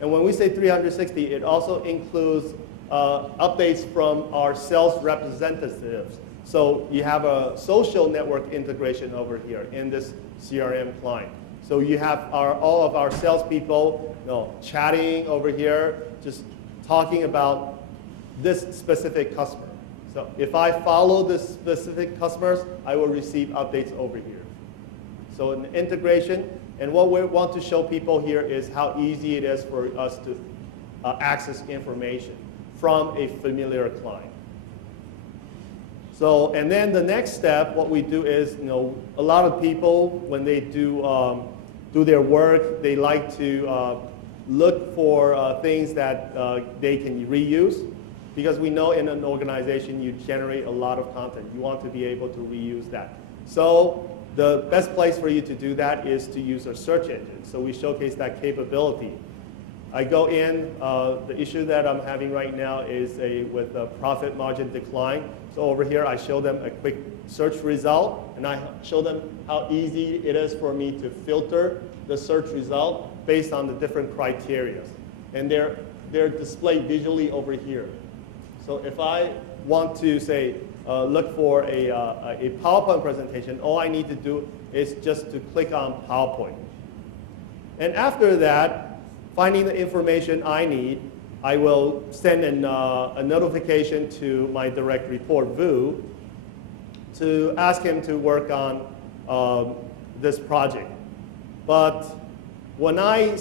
And when we say 360, it also includes updates from our sales representatives. So you have a social network integration over here in this CRM client. So you have all of our salespeople chatting over here, just talking about this specific customer. So if I follow this specific customers, I will receive updates over here. So an integration, and what we want to show people here is how easy it is for us to access information from a familiar client. So, and then the next step, what we do is, a lot of people, when they do their work, they like to look for things that they can reuse. Because we know in an organization, you generate a lot of content. You want to be able to reuse that. So the best place for you to do that is to use a search engine. So we showcase that capability. I go in, the issue that I'm having right now is with a profit margin decline. So over here, I show them a quick search result, and I show them how easy it is for me to filter the search result based on the different criteria. And they're displayed visually over here. So if I want to, say, look for a PowerPoint presentation, all I need to do is just to click on PowerPoint. And after that, finding the information I need, I will send a notification to my direct report, Vu, to ask him to work on this project. But when I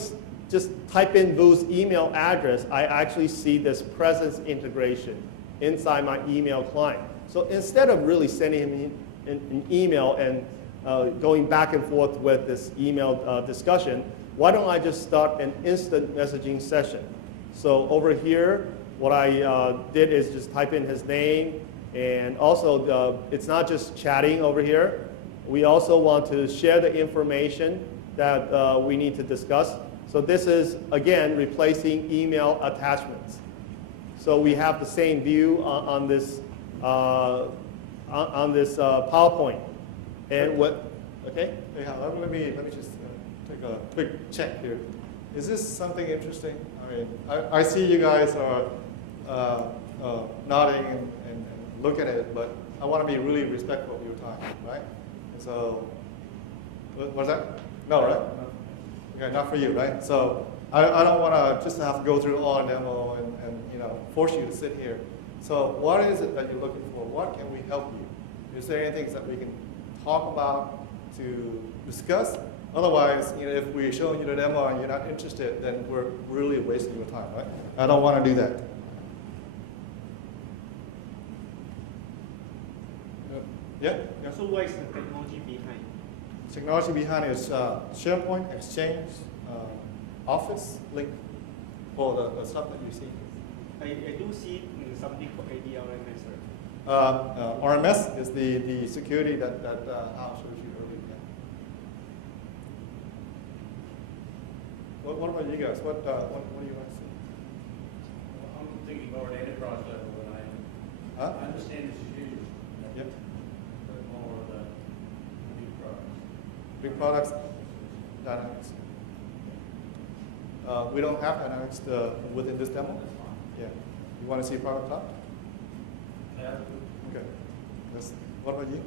just type in Vu's email address, I actually see this presence integration inside my email client. So instead of really sending him an email and going back and forth with this email discussion, why don't I just start an instant messaging session? So over here, what I did is just type in his name, and also it's not just chatting over here. We also want to share the information that we need to discuss. So this is, again, replacing email attachments. So we have the same view on this PowerPoint. And what? Okay. Hey, let me just take a quick check here. Is this something interesting? I mean, I see you guys are nodding and looking at it, but I want to be really respectful of your time, right? So, was that? No, right? Okay, not for you, right? So I don't want to just have to go through all a demo and force you to sit here. So what is it that you're looking for? What can we help you? Is there anything that we can talk about to discuss? Otherwise, if we're showing you the demo and you're not interested, then we're really wasting your time, right? I don't want to do that. Yeah? So what is the technology behind? Technology behind is SharePoint, Exchange, Office, Link, for the stuff that you see. I do see something called ADRMS, right? RMS is the security that Hao showed you earlier. Yeah. What about you guys? What do you want to see? Well, I'm thinking more at enterprise level than I am. Huh? I understand this is huge. Yep. But more of the big products. Big products, Dynamics. We don't have Dynamics within this demo. Yeah. You want to see Private Cloud? Cloud. Okay. What about you?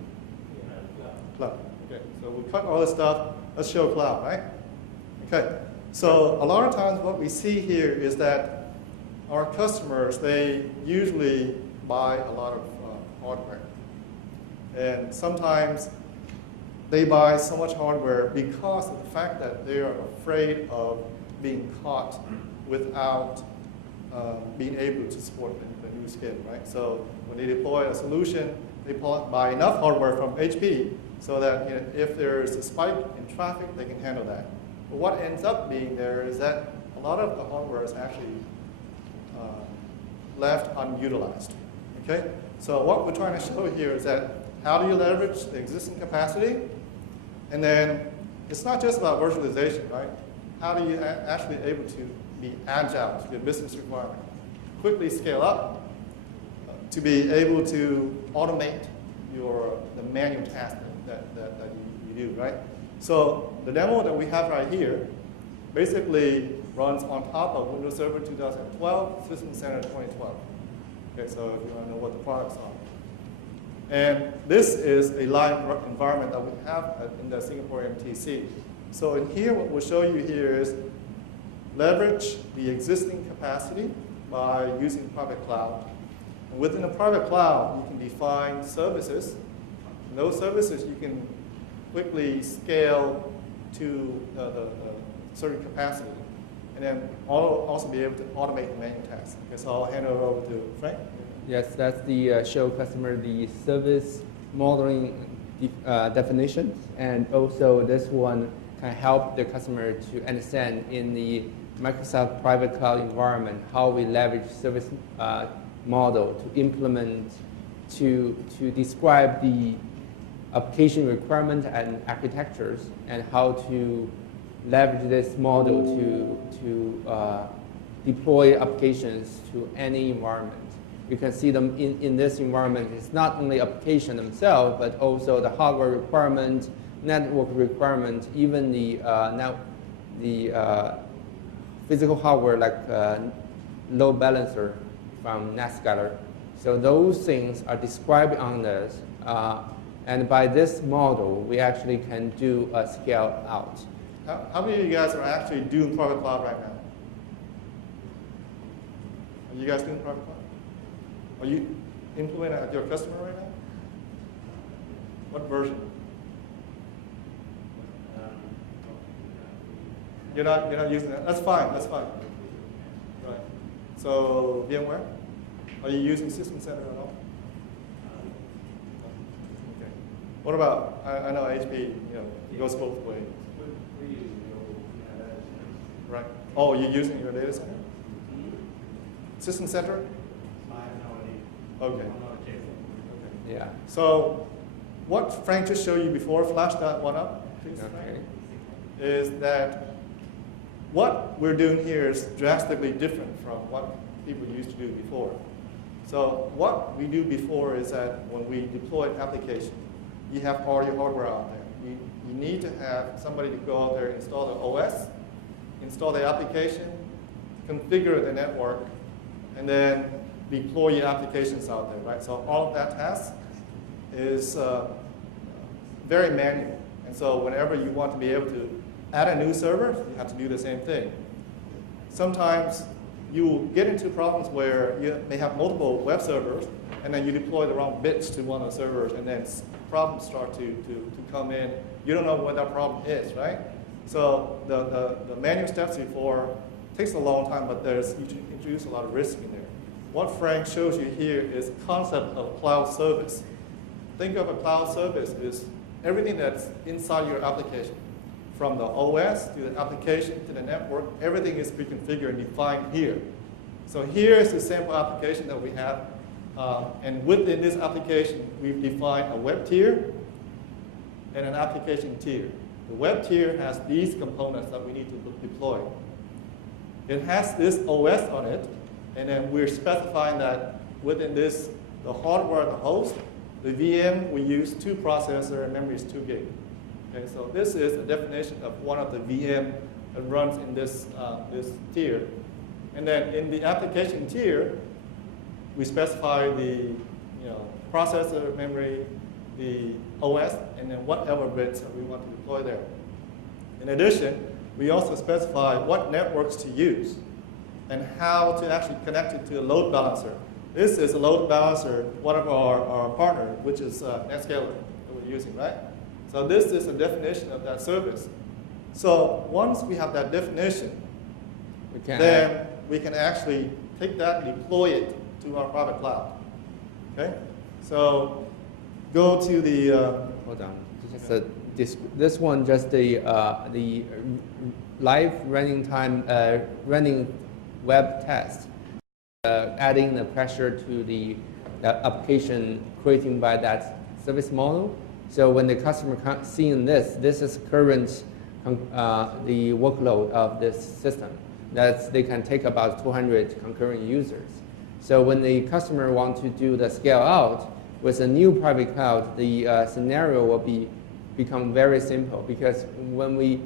Cloud. Cloud. Okay. So we'll cut all this stuff. Let's show cloud, right? Okay. So a lot of times what we see here is that our customers, they usually buy a lot of hardware. And sometimes they buy so much hardware because of the fact that they are afraid of being caught without being able to support the new scale, right? So when they deploy a solution, they buy enough hardware from HP so that if there's a spike in traffic, they can handle that. But what ends up being there is that a lot of the hardware is actually left unutilized, okay? So what we're trying to show here is that how do you leverage the existing capacity? And then it's not just about virtualization, right? How do you actually able to be agile to your business requirement? Quickly scale up to be able to automate the manual task that you do, right? So the demo that we have right here basically runs on top of Windows Server 2012, System Center 2012. Okay, so if you want to know what the products are. And this is a live environment that we have in the Singapore MTC. So in here, what we'll show you here is leverage the existing capacity by using private cloud. And within the private cloud, you can define services. And those services you can quickly scale to the certain capacity. And then also be able to automate the manual tasks. Okay, so I'll hand it over to Frank. Yes, that's the show customer the service modeling definitions, and also this one can help the customer to understand in the Microsoft private cloud environment how we leverage service model to implement, to describe the application requirement and architectures, and how to leverage this model to deploy applications to any environment. You can see them in this environment. It's not only application themselves, but also the hardware requirement, network requirement, even the physical hardware like load balancer from NetScaler. So those things are described on this. And by this model, we actually can do a scale out. How many of you guys are actually doing private cloud right now? Are you guys doing private cloud? Are you implementing at your customer right now? What version? You're not using that. That's fine. That's fine. Right. So VMware, are you using System Center at all? Okay. What about? I know HP. It goes both ways. Right. Oh, you're using your data center? System Center? Okay. Yeah. So what Frank just showed you before, flash that one up, please, okay. Is that what we're doing here is drastically different from what people used to do before. So what we do before is that when we deploy an application, you have all your hardware out there. You need to have somebody to go out there, install the OS, install the application, configure the network, and then deploy your applications out there, right? So all of that task is very manual. And so whenever you want to be able to add a new server, you have to do the same thing. sometimes you get into problems where you may have multiple web servers, and then you deploy the wrong bits to one of the servers, and then problems start to come in. You don't know what that problem is, right? So the manual steps before takes a long time, but you introduce a lot of risk in there. What Frank shows you here is concept of cloud service. Think of a cloud service as everything that's inside your application. From the OS to the application to the network, everything is pre-configured and defined here. So here is the sample application that we have. And within this application, we've defined a web tier and an application tier. The web tier has these components that we need to deploy. It has this OS on it, and then we're specifying that within this, the hardware, the host, the VM, we use 2 processors and memory is 2 gig. Okay, so this is a definition of one of the VM that runs in this, this tier. And then in the application tier, we specify the processor, memory, the OS, and then whatever bits that we want to deploy there. In addition, we also specify what networks to use and how to actually connect it to a load balancer. This is a load balancer, one of our partners, which is NetScaler that we're using, right? So this is a definition of that service. So once we have that definition, then we can actually take that and deploy it to our private cloud. Okay? So go to the hold on. This one just the live running time running web test, adding the pressure to the application created by that service model. So when the customer seeing this is current the workload of this system. That they can take about 200 concurrent users. So when the customer wants to do the scale out with a new private cloud, the scenario will become very simple, because when we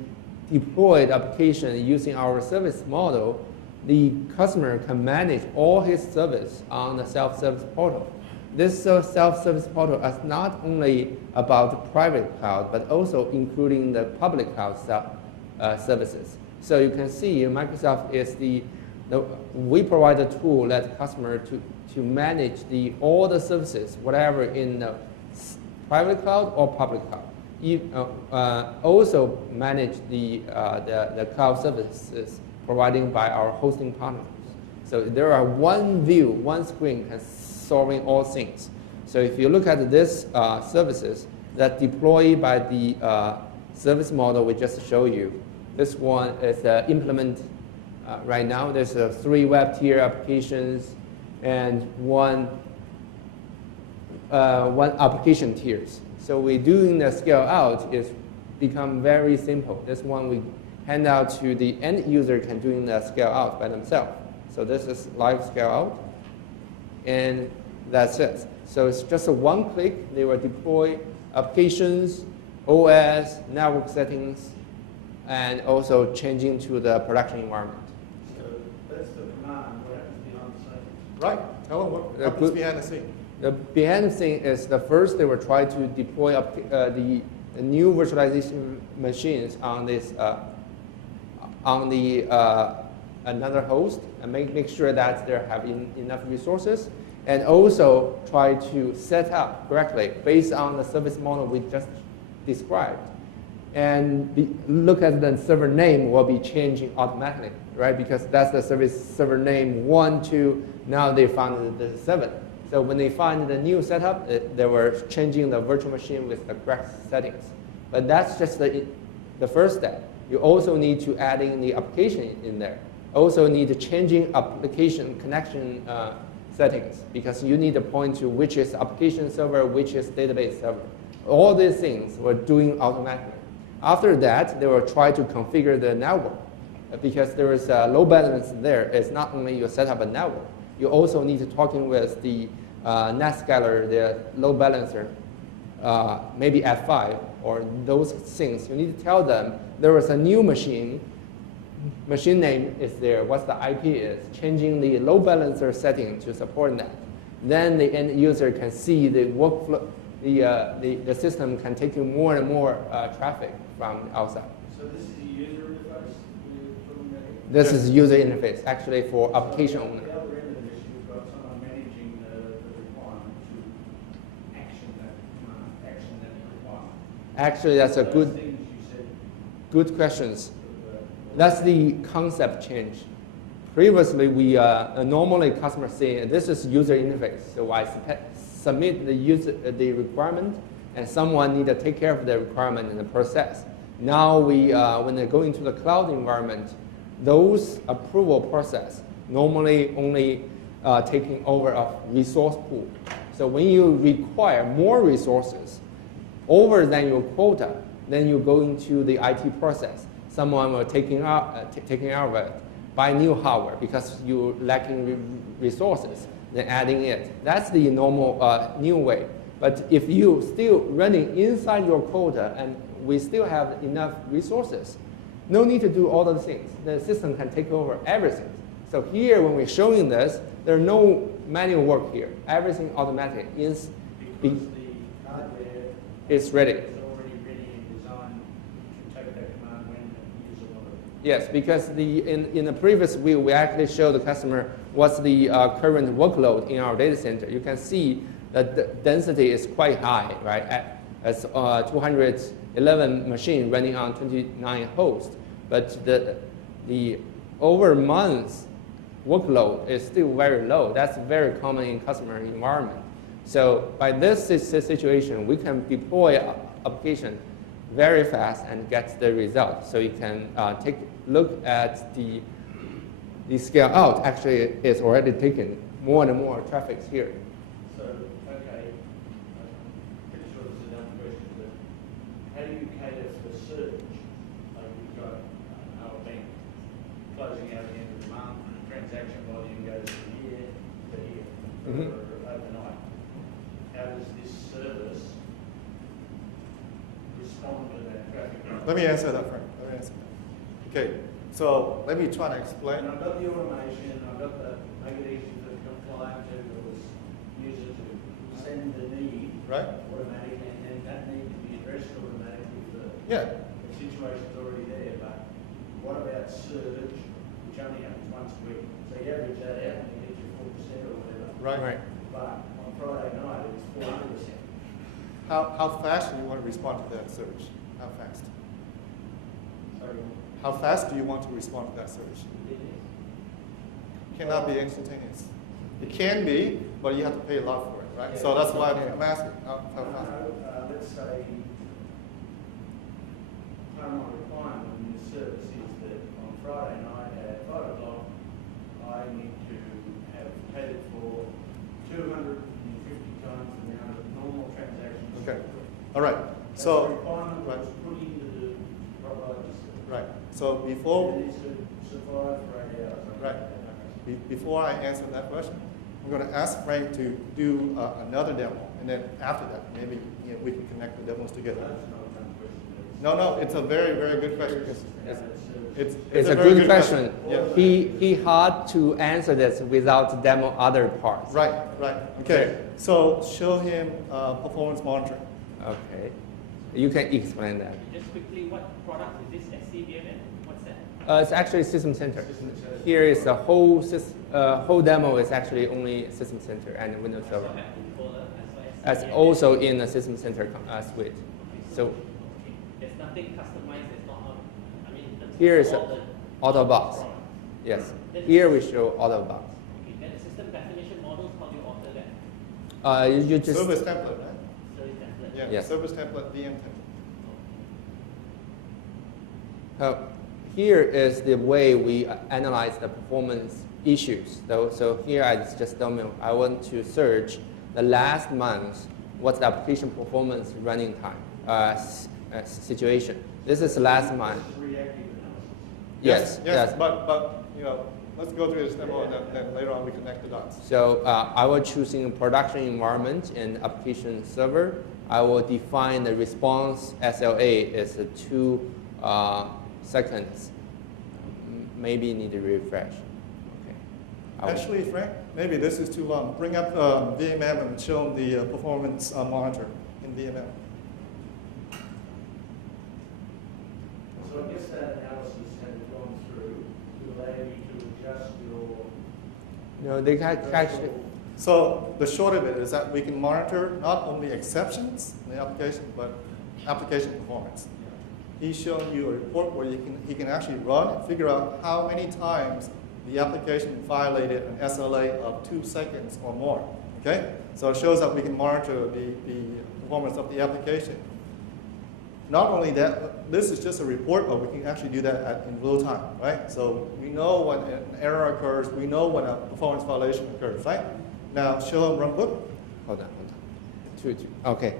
deploy the application using our service model, the customer can manage all his service on the self-service portal. This self-service portal is not only about the private cloud, but also including the public cloud services. So you can see Microsoft is we provide a tool that the customer to manage all the services, whatever in the private cloud or public cloud. Also manage the cloud services provided by our hosting partners. So there are one view, one screen can solving all things. So if you look at this services that deployed by the service model we just showed you, this one is implement right now. There's 3 web tier applications and one application tiers. So we're doing the scale out is become very simple. This one we hand out to the end user can doing the scale out by themselves. So this is live scale out, and that's it. So it's just a one click. They will deploy applications, OS, network settings, and also changing to the production environment. So that's the command. What happens behind the scenes? right. Tell them what happens behind the scene. The behind the scene is the first they will try to deploy the new virtualization machines on this another host and make sure that they have enough resources, and also try to set up correctly based on the service model we just described. And look at the server name will be changing automatically, right? Because that's the server name 1, 2, now they found the 7. So when they find the new setup, they were changing the virtual machine with the correct settings. But that's just the first step. You also need to add in the application in there. Also need to changing application connection settings, because you need to point to which is application server, which is database server. All these things we're doing automatically. After that, they will try to configure the network, because there is a load balance there. It's not only you set up a network, you also need to talking with the NetScaler, the load balancer, maybe F5 or those things. You need to tell them there is a new machine name is there, what the IP is, changing the load balancer setting to support that. Then the end user can see the workflow, the system can take you more and more traffic from outside. So this is a user interface? This is user interface, actually for application owner. At the other end of this, you've got someone managing the requirement to action that command, action that requirement. Actually, that's a Those things you said, good questions. That's the concept change. Previously, we normally customer say this is user interface. So I submit the requirement, and someone need to take care of the requirement in the process. Now when they go into the cloud environment, those approval process normally only taking over a resource pool. So when you require more resources over than your quota, then you go into the IT process. Someone will taking out of it, buy new hardware because you're lacking resources, then adding it. That's the normal new way. But if you still running inside your quota and we still have enough resources, no need to do all of the things. The system can take over everything. So here, when we're showing this, there's no manual work here. Everything automatic is because the hardware is ready. is already ready and designed to take that command when the user wants it. Yes, because in the previous view, we actually show the customer what's the current workload in our data center. You can see that the density is quite high, right? As 211 machine running on 29 hosts, but the over months workload is still very low. That's very common in customer environment. So by this situation, we can deploy application very fast and get the result. So you can take a look at the scale out. Actually, it's already taken more and more traffic here. So, okay, I'm pretty sure this is another question, but how do you cater for surge? Like you've got our bank closing out at the end of the month, transaction volume goes from here to here overnight. How does this service respond to that traffic? Let me answer that, Frank. Let me answer that. Okay, so let me try to explain. And I've got the automation, I've got the make it easy for the client to user to send the need automatically, and then that need to be addressed automatically. The situation's already there, but what about surge, which only happens once a week? So you average that out and you get your 4% or whatever. Right. But on Friday night, it's 400%. How fast do you want to respond to that surge? How fast? Sorry. How fast do you want to respond to that surge? It cannot be instantaneous. It can be, but you have to pay a lot for it, right? So that's why I'm asking. How fast? Let's say my requirement in the service is that on Friday night at 5 o'clock, I need to have paid for 250 times the amount of normal transactions. Okay. All right. So the requirement was put into the provider's. Right. So before it is to survive for 8 hours. Right. Before I answer that question, I'm going to ask Frank to do another demo, and then after that, maybe we can connect the demos together. No, it's a very, very good question. It's a good question. He had to answer this without demo other parts. Right. Okay. So show him performance monitoring. Okay. You can explain that. Just quickly, what product is this? SCVMN? What's that? It's actually System Center. Here is the whole demo is actually only System Center and Windows Server. As also in the System Center suite. So there's nothing customized. It's not. I mean, here is AutoBox. Yes. Here we show AutoBox. Okay. Then the system definition models. How do you alter that? You just service template, right? Service template. Yeah. Yes. Service template, VM template. Here is the way we analyze the performance issues. So here I just demo. I want to search the last month, what's the application performance running time situation. This is last month. Yes. But let's go through this demo and then later on we connect the dots. So I will choose in production environment and application server. I will define the response SLA is 2 seconds. Maybe need to refresh. Okay. Actually, Frank, maybe this is too long. Bring up VMM and show them the performance monitor in VMM. So I guess that analysis had gone through to allow No, they can catch it. So the short of it is that we can monitor not only exceptions in the application, but application performance. He's showing you a report where he can actually run and figure out how many times the application violated an SLA of 2 seconds or more. Okay? So it shows that we can monitor the performance of the application. Not only that, this is just a report, but we can actually do that in real time, right? So we know when an error occurs, we know when a performance violation occurs, right? Now, show him runbook. Hold on. Okay,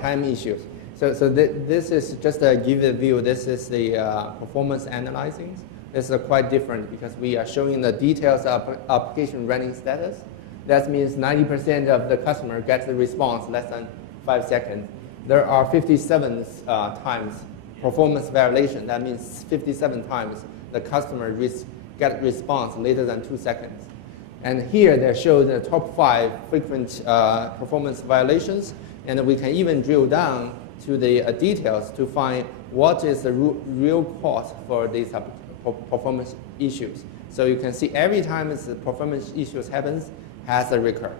time issues. So this is just to give a view. This is the performance analyzing. This is quite different because we are showing the details of application running status. That means 90% of the customer gets the response less than 5 seconds. There are 57 times performance violation. That means 57 times the customer get response later than 2 seconds. And here they show the top 5 frequent performance violations, and we can even drill down to the details to find what is the real cause for these performance issues. So you can see every time the performance issues happens, has a recur.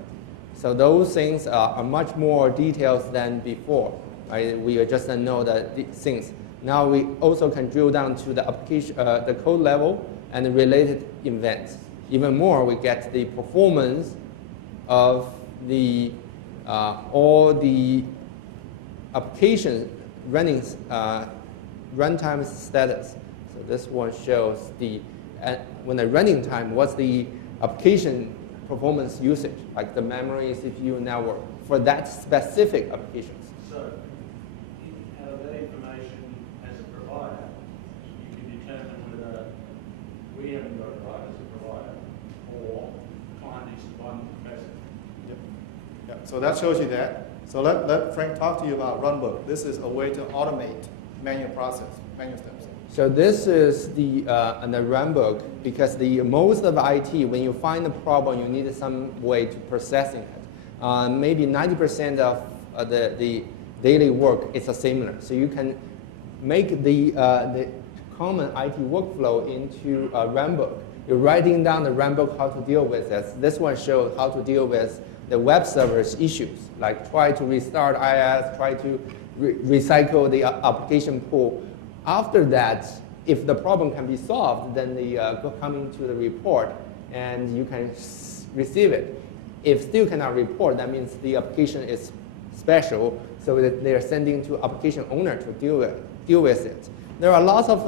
So those things are much more details than before. Right? We just know the things. Now we also can drill down to the application, the code level and the related events. Even more, we get the performance of the all the application running runtime status. So this one shows the when the running time, what's the application performance usage, like the memory, CPU, network, for that specific applications. So, out of that information as a provider, you can determine whether we haven't got it right as a provider or client needs to buy more capacity. Yep. So that shows you that. So let Frank talk to you about runbook. This is a way to automate manual process, manual steps. So this is the runbook, because most of IT, when you find a problem, you need some way to processing it. Maybe 90% of the daily work is similar. So you can make the common IT workflow into a runbook. You're writing down the runbook how to deal with this. This one shows how to deal with the web server's issues, like try to restart IIS, try to recycle the application pool. After that, if the problem can be solved, then they come into the report and you can receive it. If still cannot report, that means the application is special, so that they are sending to application owner to deal with it. There are lots of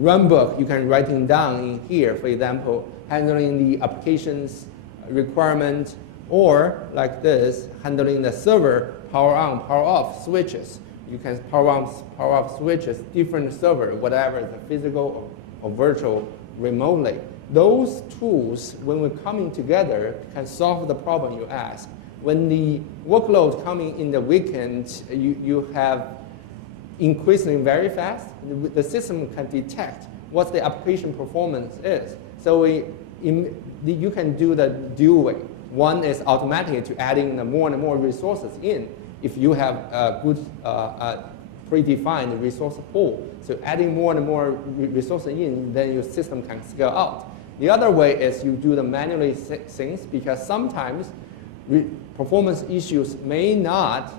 runbook you can writing down in here. For example, handling the application's requirement, or like this, handling the server power on, power off switches. You can power on, power off switches, different server, whatever, the physical or virtual, remotely. Those tools, when we're coming together, can solve the problem you ask. When the workload coming in the weekend, you have increasing very fast. The system can detect what the application performance is. So you can do the dual way. One is automatic to adding more and more resources in. If you have a good predefined resource pool, so adding more and more resources in, then your system can scale out. The other way is you do the manually things, because sometimes performance issues may not,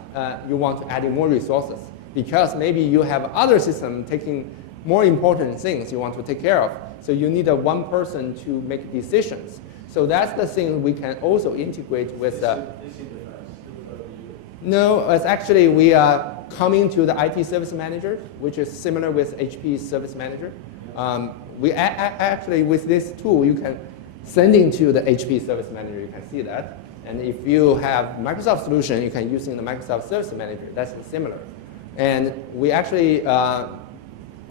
you want to add in more resources, because maybe you have other system taking more important things you want to take care of. So you need one person to make decisions. So that's the thing we can also integrate with No, it's actually we are coming to the IT service manager, which is similar with HP service manager. We actually, with this tool, you can send into the HP service manager. You can see that. And if you have Microsoft solution, you can use in the Microsoft service manager. That's similar. And we actually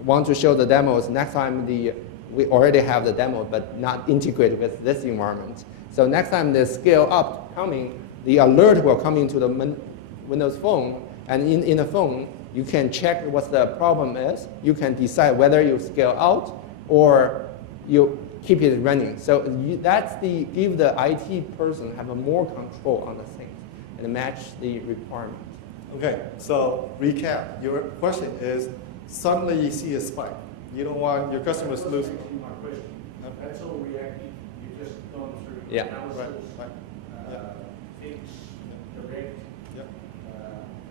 want to show the demos next time. We already have the demo, but not integrated with this environment. So next time the scale up coming, the alert will come into the Windows Phone, and in the phone, you can check what the problem is. You can decide whether you scale out or you keep it running. So that's give the IT person have a more control on the things and match the requirement. Okay, so recap. Your question is, suddenly you see a spike. You don't want your customers to lose. My question. That's all reactive. You just gone through Yeah. analysis, fix, direct,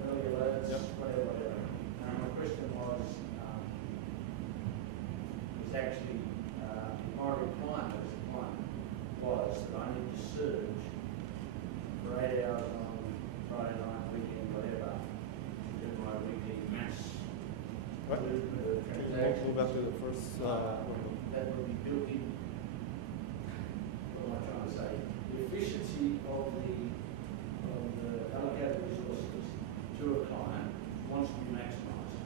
early alerts, whatever. My question was actually, my requirement as a client was that I need to surge for 8 hours on Friday night, weekend, whatever, to do my weekly mass movement of transactions. Move back to the first that would be built in. What am I trying to say? The efficiency of the allocated resources to a client wants to be maximised.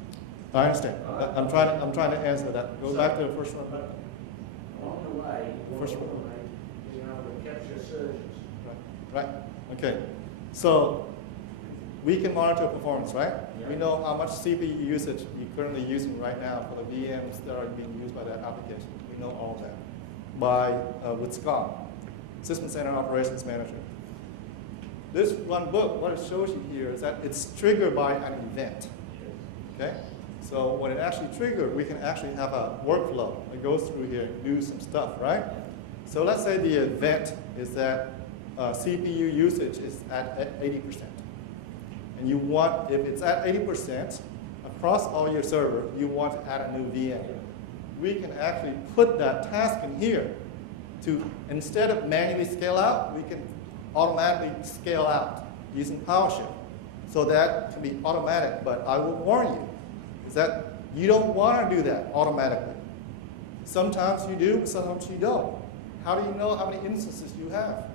I understand. I'm trying to answer that. Go back to the first one. Along the way, First one. being able to capture surges. Right. Okay. So we can monitor performance, right? Yeah. We know how much CPU usage you're currently using right now for the VMs that are being used by that application. We know all that with SCOM, System Center Operations Manager. This run book, what it shows you here is that it's triggered by an event. Okay? So when it actually triggered, we can actually have a workflow that goes through here and do some stuff, right? So let's say the event is that CPU usage is at 80%. And you want, if it's at 80%, across all your server, you want to add a new VM. We can actually put that task in here to, instead of manually scale out, we can automatically scale out using PowerShell. So that can be automatic, but I will warn you, is that you don't want to do that automatically. Sometimes you do, sometimes you don't. How do you know how many instances you have?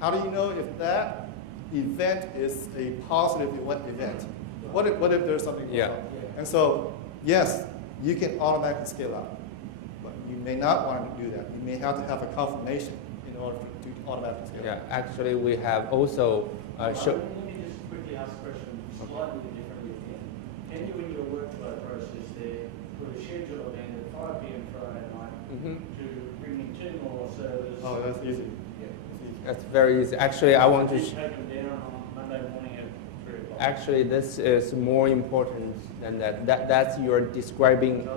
How do you know if that event is a positive event? What if there's something going on? And so, yes, you can automatically scale out, but you may not want to do that. You may have to have a confirmation in order to automatically scale out. Yeah, actually we have also shown. Let me just quickly ask a question slightly differently again. Can you, in your workflow process there, put a schedule event at 5 p.m. Friday night to bring in 2 more servers? Oh, that's easy. That's very easy. Actually, I want to take them down on Monday morning at 3 o'clock. Actually, this is more important than that. That's you're describing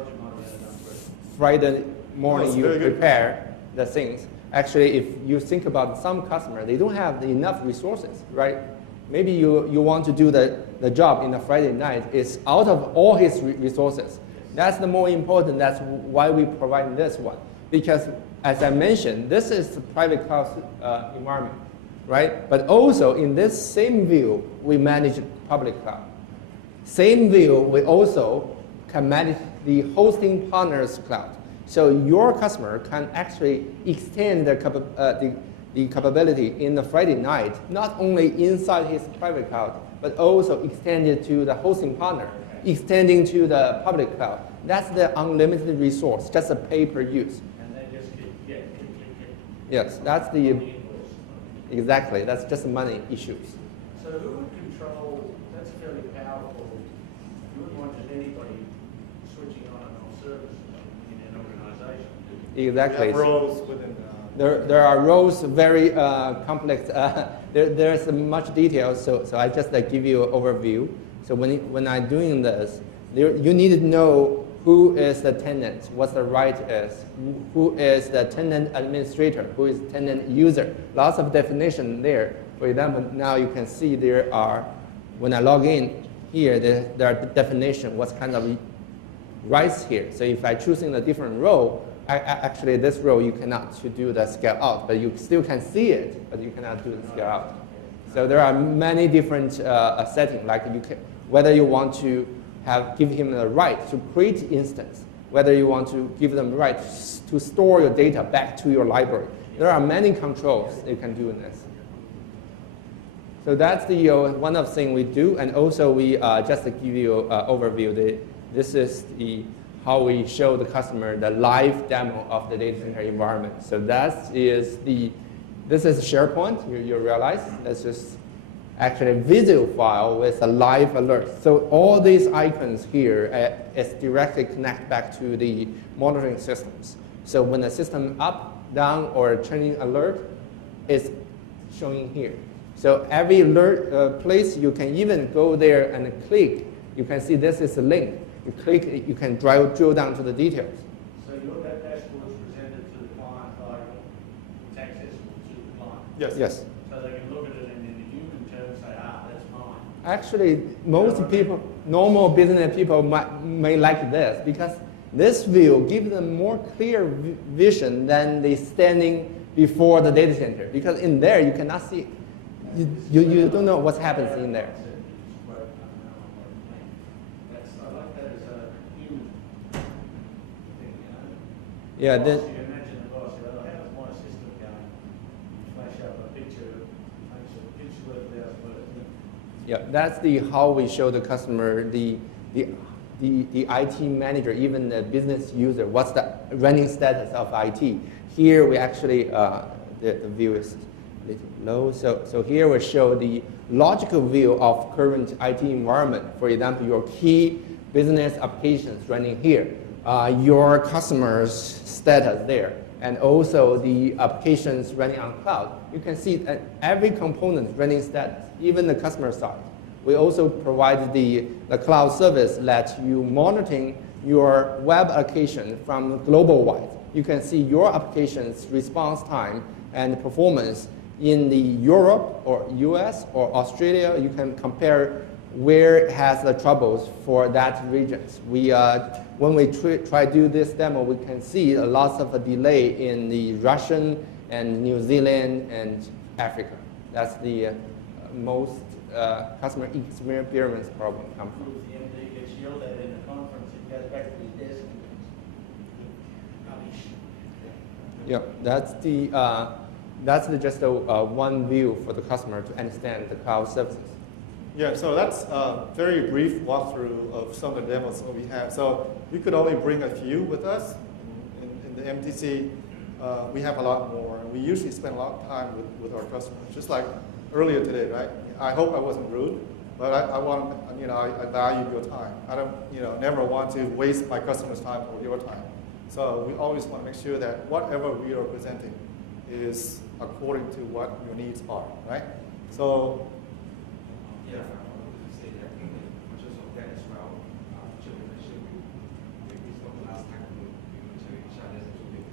Friday morning you prepare the things. Actually, if you think about some customer, they don't have enough resources, right? Maybe you want to do the job in a Friday night. It's out of all his resources. That's the more important. That's why we provide this one. Because as I mentioned, this is the private cloud environment, right? But also in this same view, we manage public cloud. Same view, we also can manage the hosting partners cloud. So your customer can actually extend the capability in the Friday night, not only inside his private cloud, but also extend it to the hosting partner, extending to the public cloud. That's the unlimited resource, just a pay per use. And then just keep. Yes, that's the, exactly, that's just money issues. So who would control, that's fairly powerful, you wouldn't want just anybody switching on and off services in an organization. Exactly. We have roles within there are roles very complex. There's much detail, so I just give you an overview. So when I'm doing this, you need to know who is the tenant, what the right is, who is the tenant administrator, who is tenant user. Lots of definition there. For example, now you can see there are, when I log in here, there are definition, what's kind of rights here. So if I choosing a different role, actually this role you cannot to do the scale out, but you still can see it, but you cannot do the scale out. So there are many different settings, like whether you want to give him the right to create instance, whether you want to give them the right to store your data back to your library. There are many controls you can do in this. So that's the one of the things we do, and also we just to give you an overview. This is how we show the customer the live demo of the data center environment. So this is SharePoint. You realize that's just actually a video file with a live alert. So all these icons here is directly connect back to the monitoring systems. So when the system up, down, or turning alert, it's showing here. So every alert place, you can even go there and click. You can see this is a link. You click, you can drill down to the details. So your dashboard is presented to the client by Yes. Yes. So they can look at it and in human terms say, that's mine. Actually, most people, normal business people may like this because this view gives them more clear vision than they standing before the data center. Because in there you cannot see, you don't know what happens in there. I like that as a human thing, Yeah. You can imagine the boss, how does my system going? Flash up a picture, makes a picture worth 1,000 words. Yeah, that's how we show the customer, the IT manager, even the business user, what's the running status of IT. Here we actually, the view is a little low. So here we show the logical view of current IT environment. For example, your key business applications running here, your customer's status there, and also the applications running on cloud. You can see that every component running status, even the customer side. We also provide the cloud service that you monitoring your web application from global wide. You can see your application's response time and performance in the Europe or US or Australia. You can compare where it has the troubles for that regions. When we try to do this demo, we can see a lot of a delay in the Russian and New Zealand and Africa. That's the most customer experience problem come from. The MD gets yelled at in a conference, it goes back to his desk and rubbish. Yeah, that's just one view for the customer to understand the cloud services. Yeah, so that's a very brief walkthrough of some of the demos that we have. So we could only bring a few with us. In the MTC, we have a lot more, and we usually spend a lot of time with our customers, just like earlier today, right? I hope I wasn't rude, but I want, I value your time. I don't, never want to waste my customers' time or your time. So we always want to make sure that whatever we are presenting is according to what your needs are, right? So, yeah, I wanted to say that much of that as well. Which we mentioned, it's not the last time we mentioned each other to make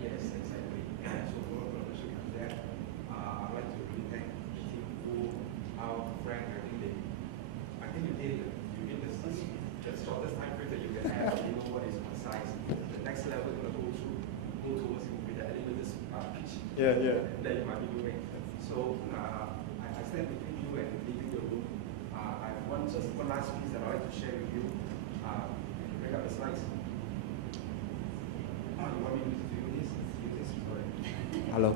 yes, exactly. So for that, I'd like to really thank the team who are frank. I think you did this the shortest time frame that you can have. You know what is concise. The next level you're going to go towards will be the elevator pitch. Yeah. That you might be doing. So I stand between you and leaving the room. I want just one last piece that I'd like to share with you. Can you bring up the slides? You want me to do this? Sorry. Hello.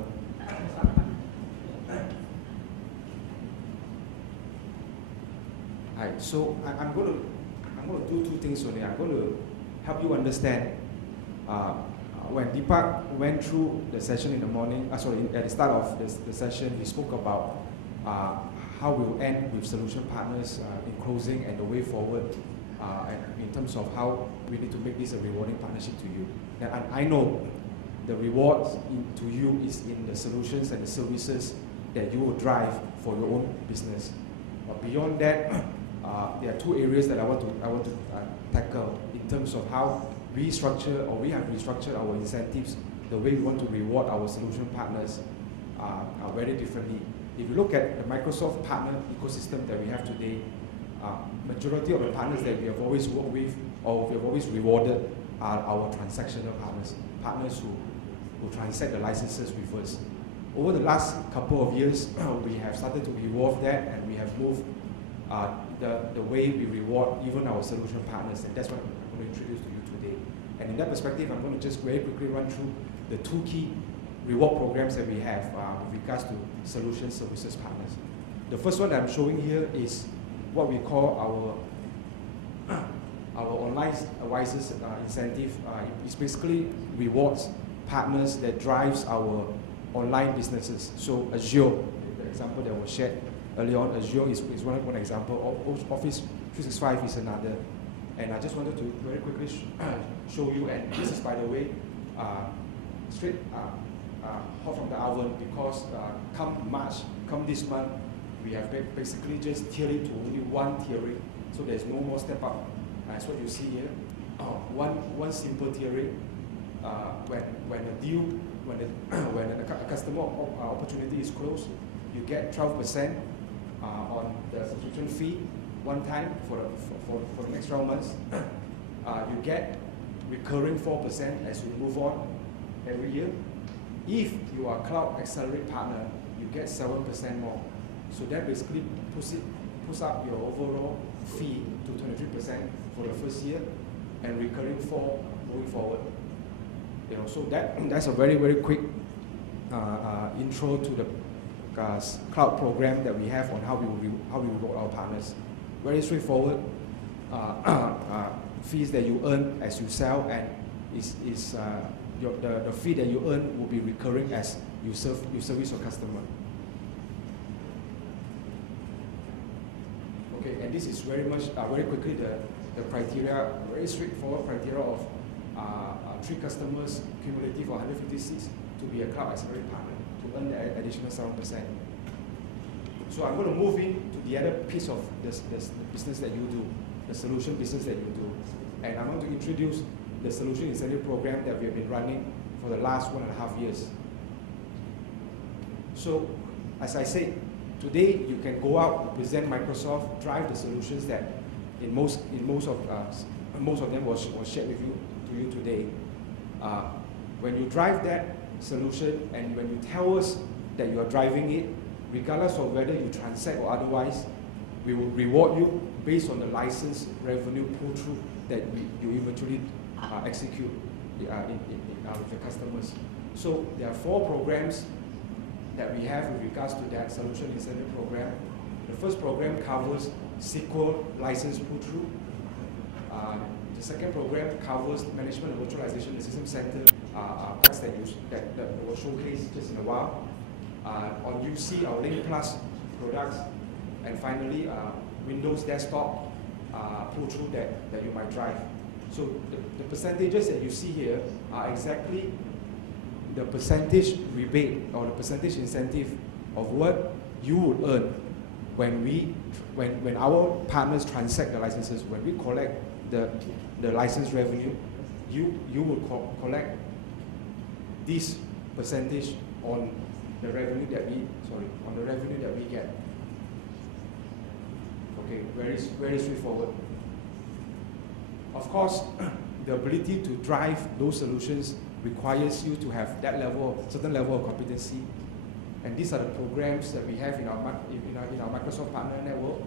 Hi. So I'm going to do two things only. I'm going to help you understand. When Deepak went through the session in the morning, at the start of the session, he spoke about how we'll end with solution partners in closing and the way forward, and in terms of how we need to make this a rewarding partnership to you. And I know the rewards to you is in the solutions and the services that you will drive for your own business. But beyond that, there are two areas that I want to tackle in terms of how we have restructured our incentives. The way we want to reward our solution partners are very differently. If you look at the Microsoft partner ecosystem that we have today, majority of the partners that we have always worked with or we have always rewarded are our transactional partners who transact the licenses with us. Over the last couple of years, we have started to evolve that, and we have moved the way we reward even our solution partners, and that's what I'm going to introduce to you today. And in that perspective, I'm going to just very quickly run through the two key reward programs that we have with regards to solution services partners. The first one that I'm showing here is what we call our online advisors incentive. It's basically rewards partners that drives our online businesses. So Azure, the example that was shared earlier on, Azure is one example. Office 365 is another. And I just wanted to very quickly show you, and this is, by the way, straight hot from the oven, because come this month, we have basically just tiered it to only one tiering, so there's no more step up. That's what you see here. One simple tiering. When a deal when a customer opportunity is closed, you get 12% on the subscription fee one time for the next 12 months. You get recurring 4% as you move on every year. If you are Cloud Accelerate partner, you get 7% more. So that basically puts up your overall fee to 23% for the first year and recurring 4 moving forward. You know, so that's a very, very quick intro to the cloud program that we have on how we reward our partners. Very straightforward. Fees that you earn as you sell, and the fee that you earn will be recurring as you service your customer. Okay, and this is very much very quickly the criteria, very straightforward criteria of 3 customers cumulative of 150 seats to be a Cloud Accelerate partner to earn the additional 7%. So I'm going to move into the other piece of this business that you do, the solution business that you do. And I want to introduce the solution incentive program that we have been running for the last 1.5 years. So, as I said, today you can go out, present Microsoft, drive the solutions that most of them was shared with you today. When you drive that solution and when you tell us that you are driving it, regardless of whether you transact or otherwise, we will reward you based on the license revenue pull-through that you eventually execute with the customers. So there are 4 programs that we have with regards to that solution incentive program. The first program covers SQL license pull-through. The second program covers management and virtualization in the system center parts that will showcase just in a while. On UC, our Link Plus products, and finally Windows desktop pull-through that you might drive. So the percentages that you see here are exactly the percentage rebate or the percentage incentive of what you would earn when our partners transact the licenses. When we collect the license revenue, you will collect this percentage on the revenue that we get. Okay, very straightforward. Of course, the ability to drive those solutions requires you to have that certain level of competency, and these are the programs that we have in our Microsoft Partner Network.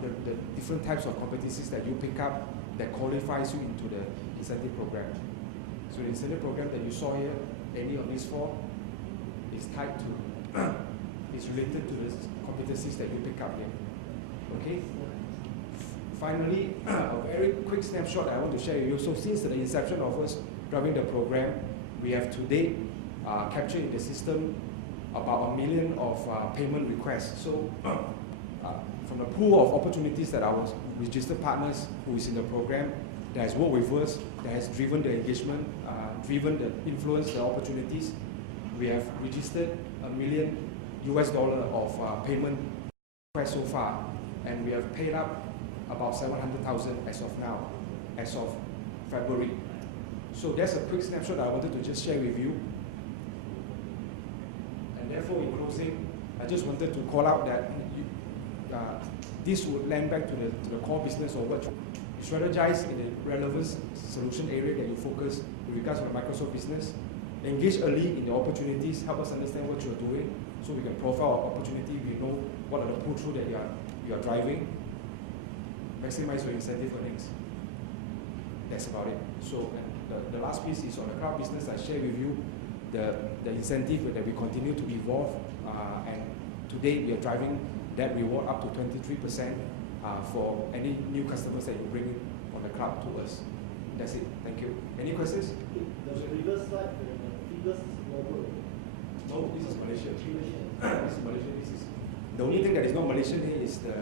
The different types of competencies that you pick up that qualifies you into the incentive program. So the incentive program that you saw here, any of these 4, is tied to, is related to the competencies that you pick up here. Okay. Finally, a very quick snapshot I want to share with you. So since the inception of us driving the program, we have today captured in the system about 1 million of payment requests. So from the pool of opportunities that our registered partners who is in the program, that has worked with us, that has driven the engagement, driven the influence, the opportunities, we have registered $1 million of payment requests so far, and we have paid up about 700,000 as of now, as of February. So that's a quick snapshot I wanted to just share with you. And therefore, in closing, I just wanted to call out that this would land back to the core business of what you strategize in the relevant solution area that you focus with regards to the Microsoft business. Engage early in the opportunities, help us understand what you're doing, so we can profile our opportunity. We know what are the pull-through that you are driving. Maximize your incentive earnings. That's about it. So the last piece is on the cloud business. I share with you the incentive that we continue to evolve, and today we are driving that reward up to 23% for any new customers that you bring on the cloud to us. That's it. Thank you. Any questions? The previous slide, the figures is global. No, this is Malaysia. This is Malaysia. This is the only thing that is not Malaysian here is the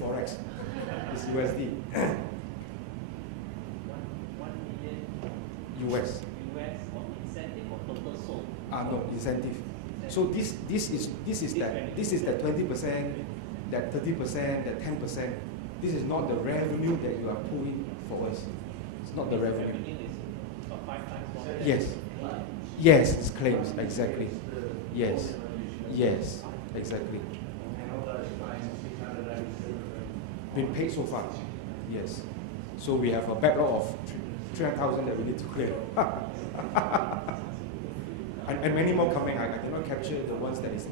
forex. It's USD. 1 million US. on incentive or total sold? No, incentive. So this is that 20%, that 30%, that 10%. This is not the revenue that you are pulling for us. It's not the revenue. Revenue is about 5 times more. Yes. Yes, it's claims, exactly. Yes, yes, exactly. Been paid so far, yes. So we have a backlog of 300,000 that we need to clear. and many more coming. I cannot capture the ones that is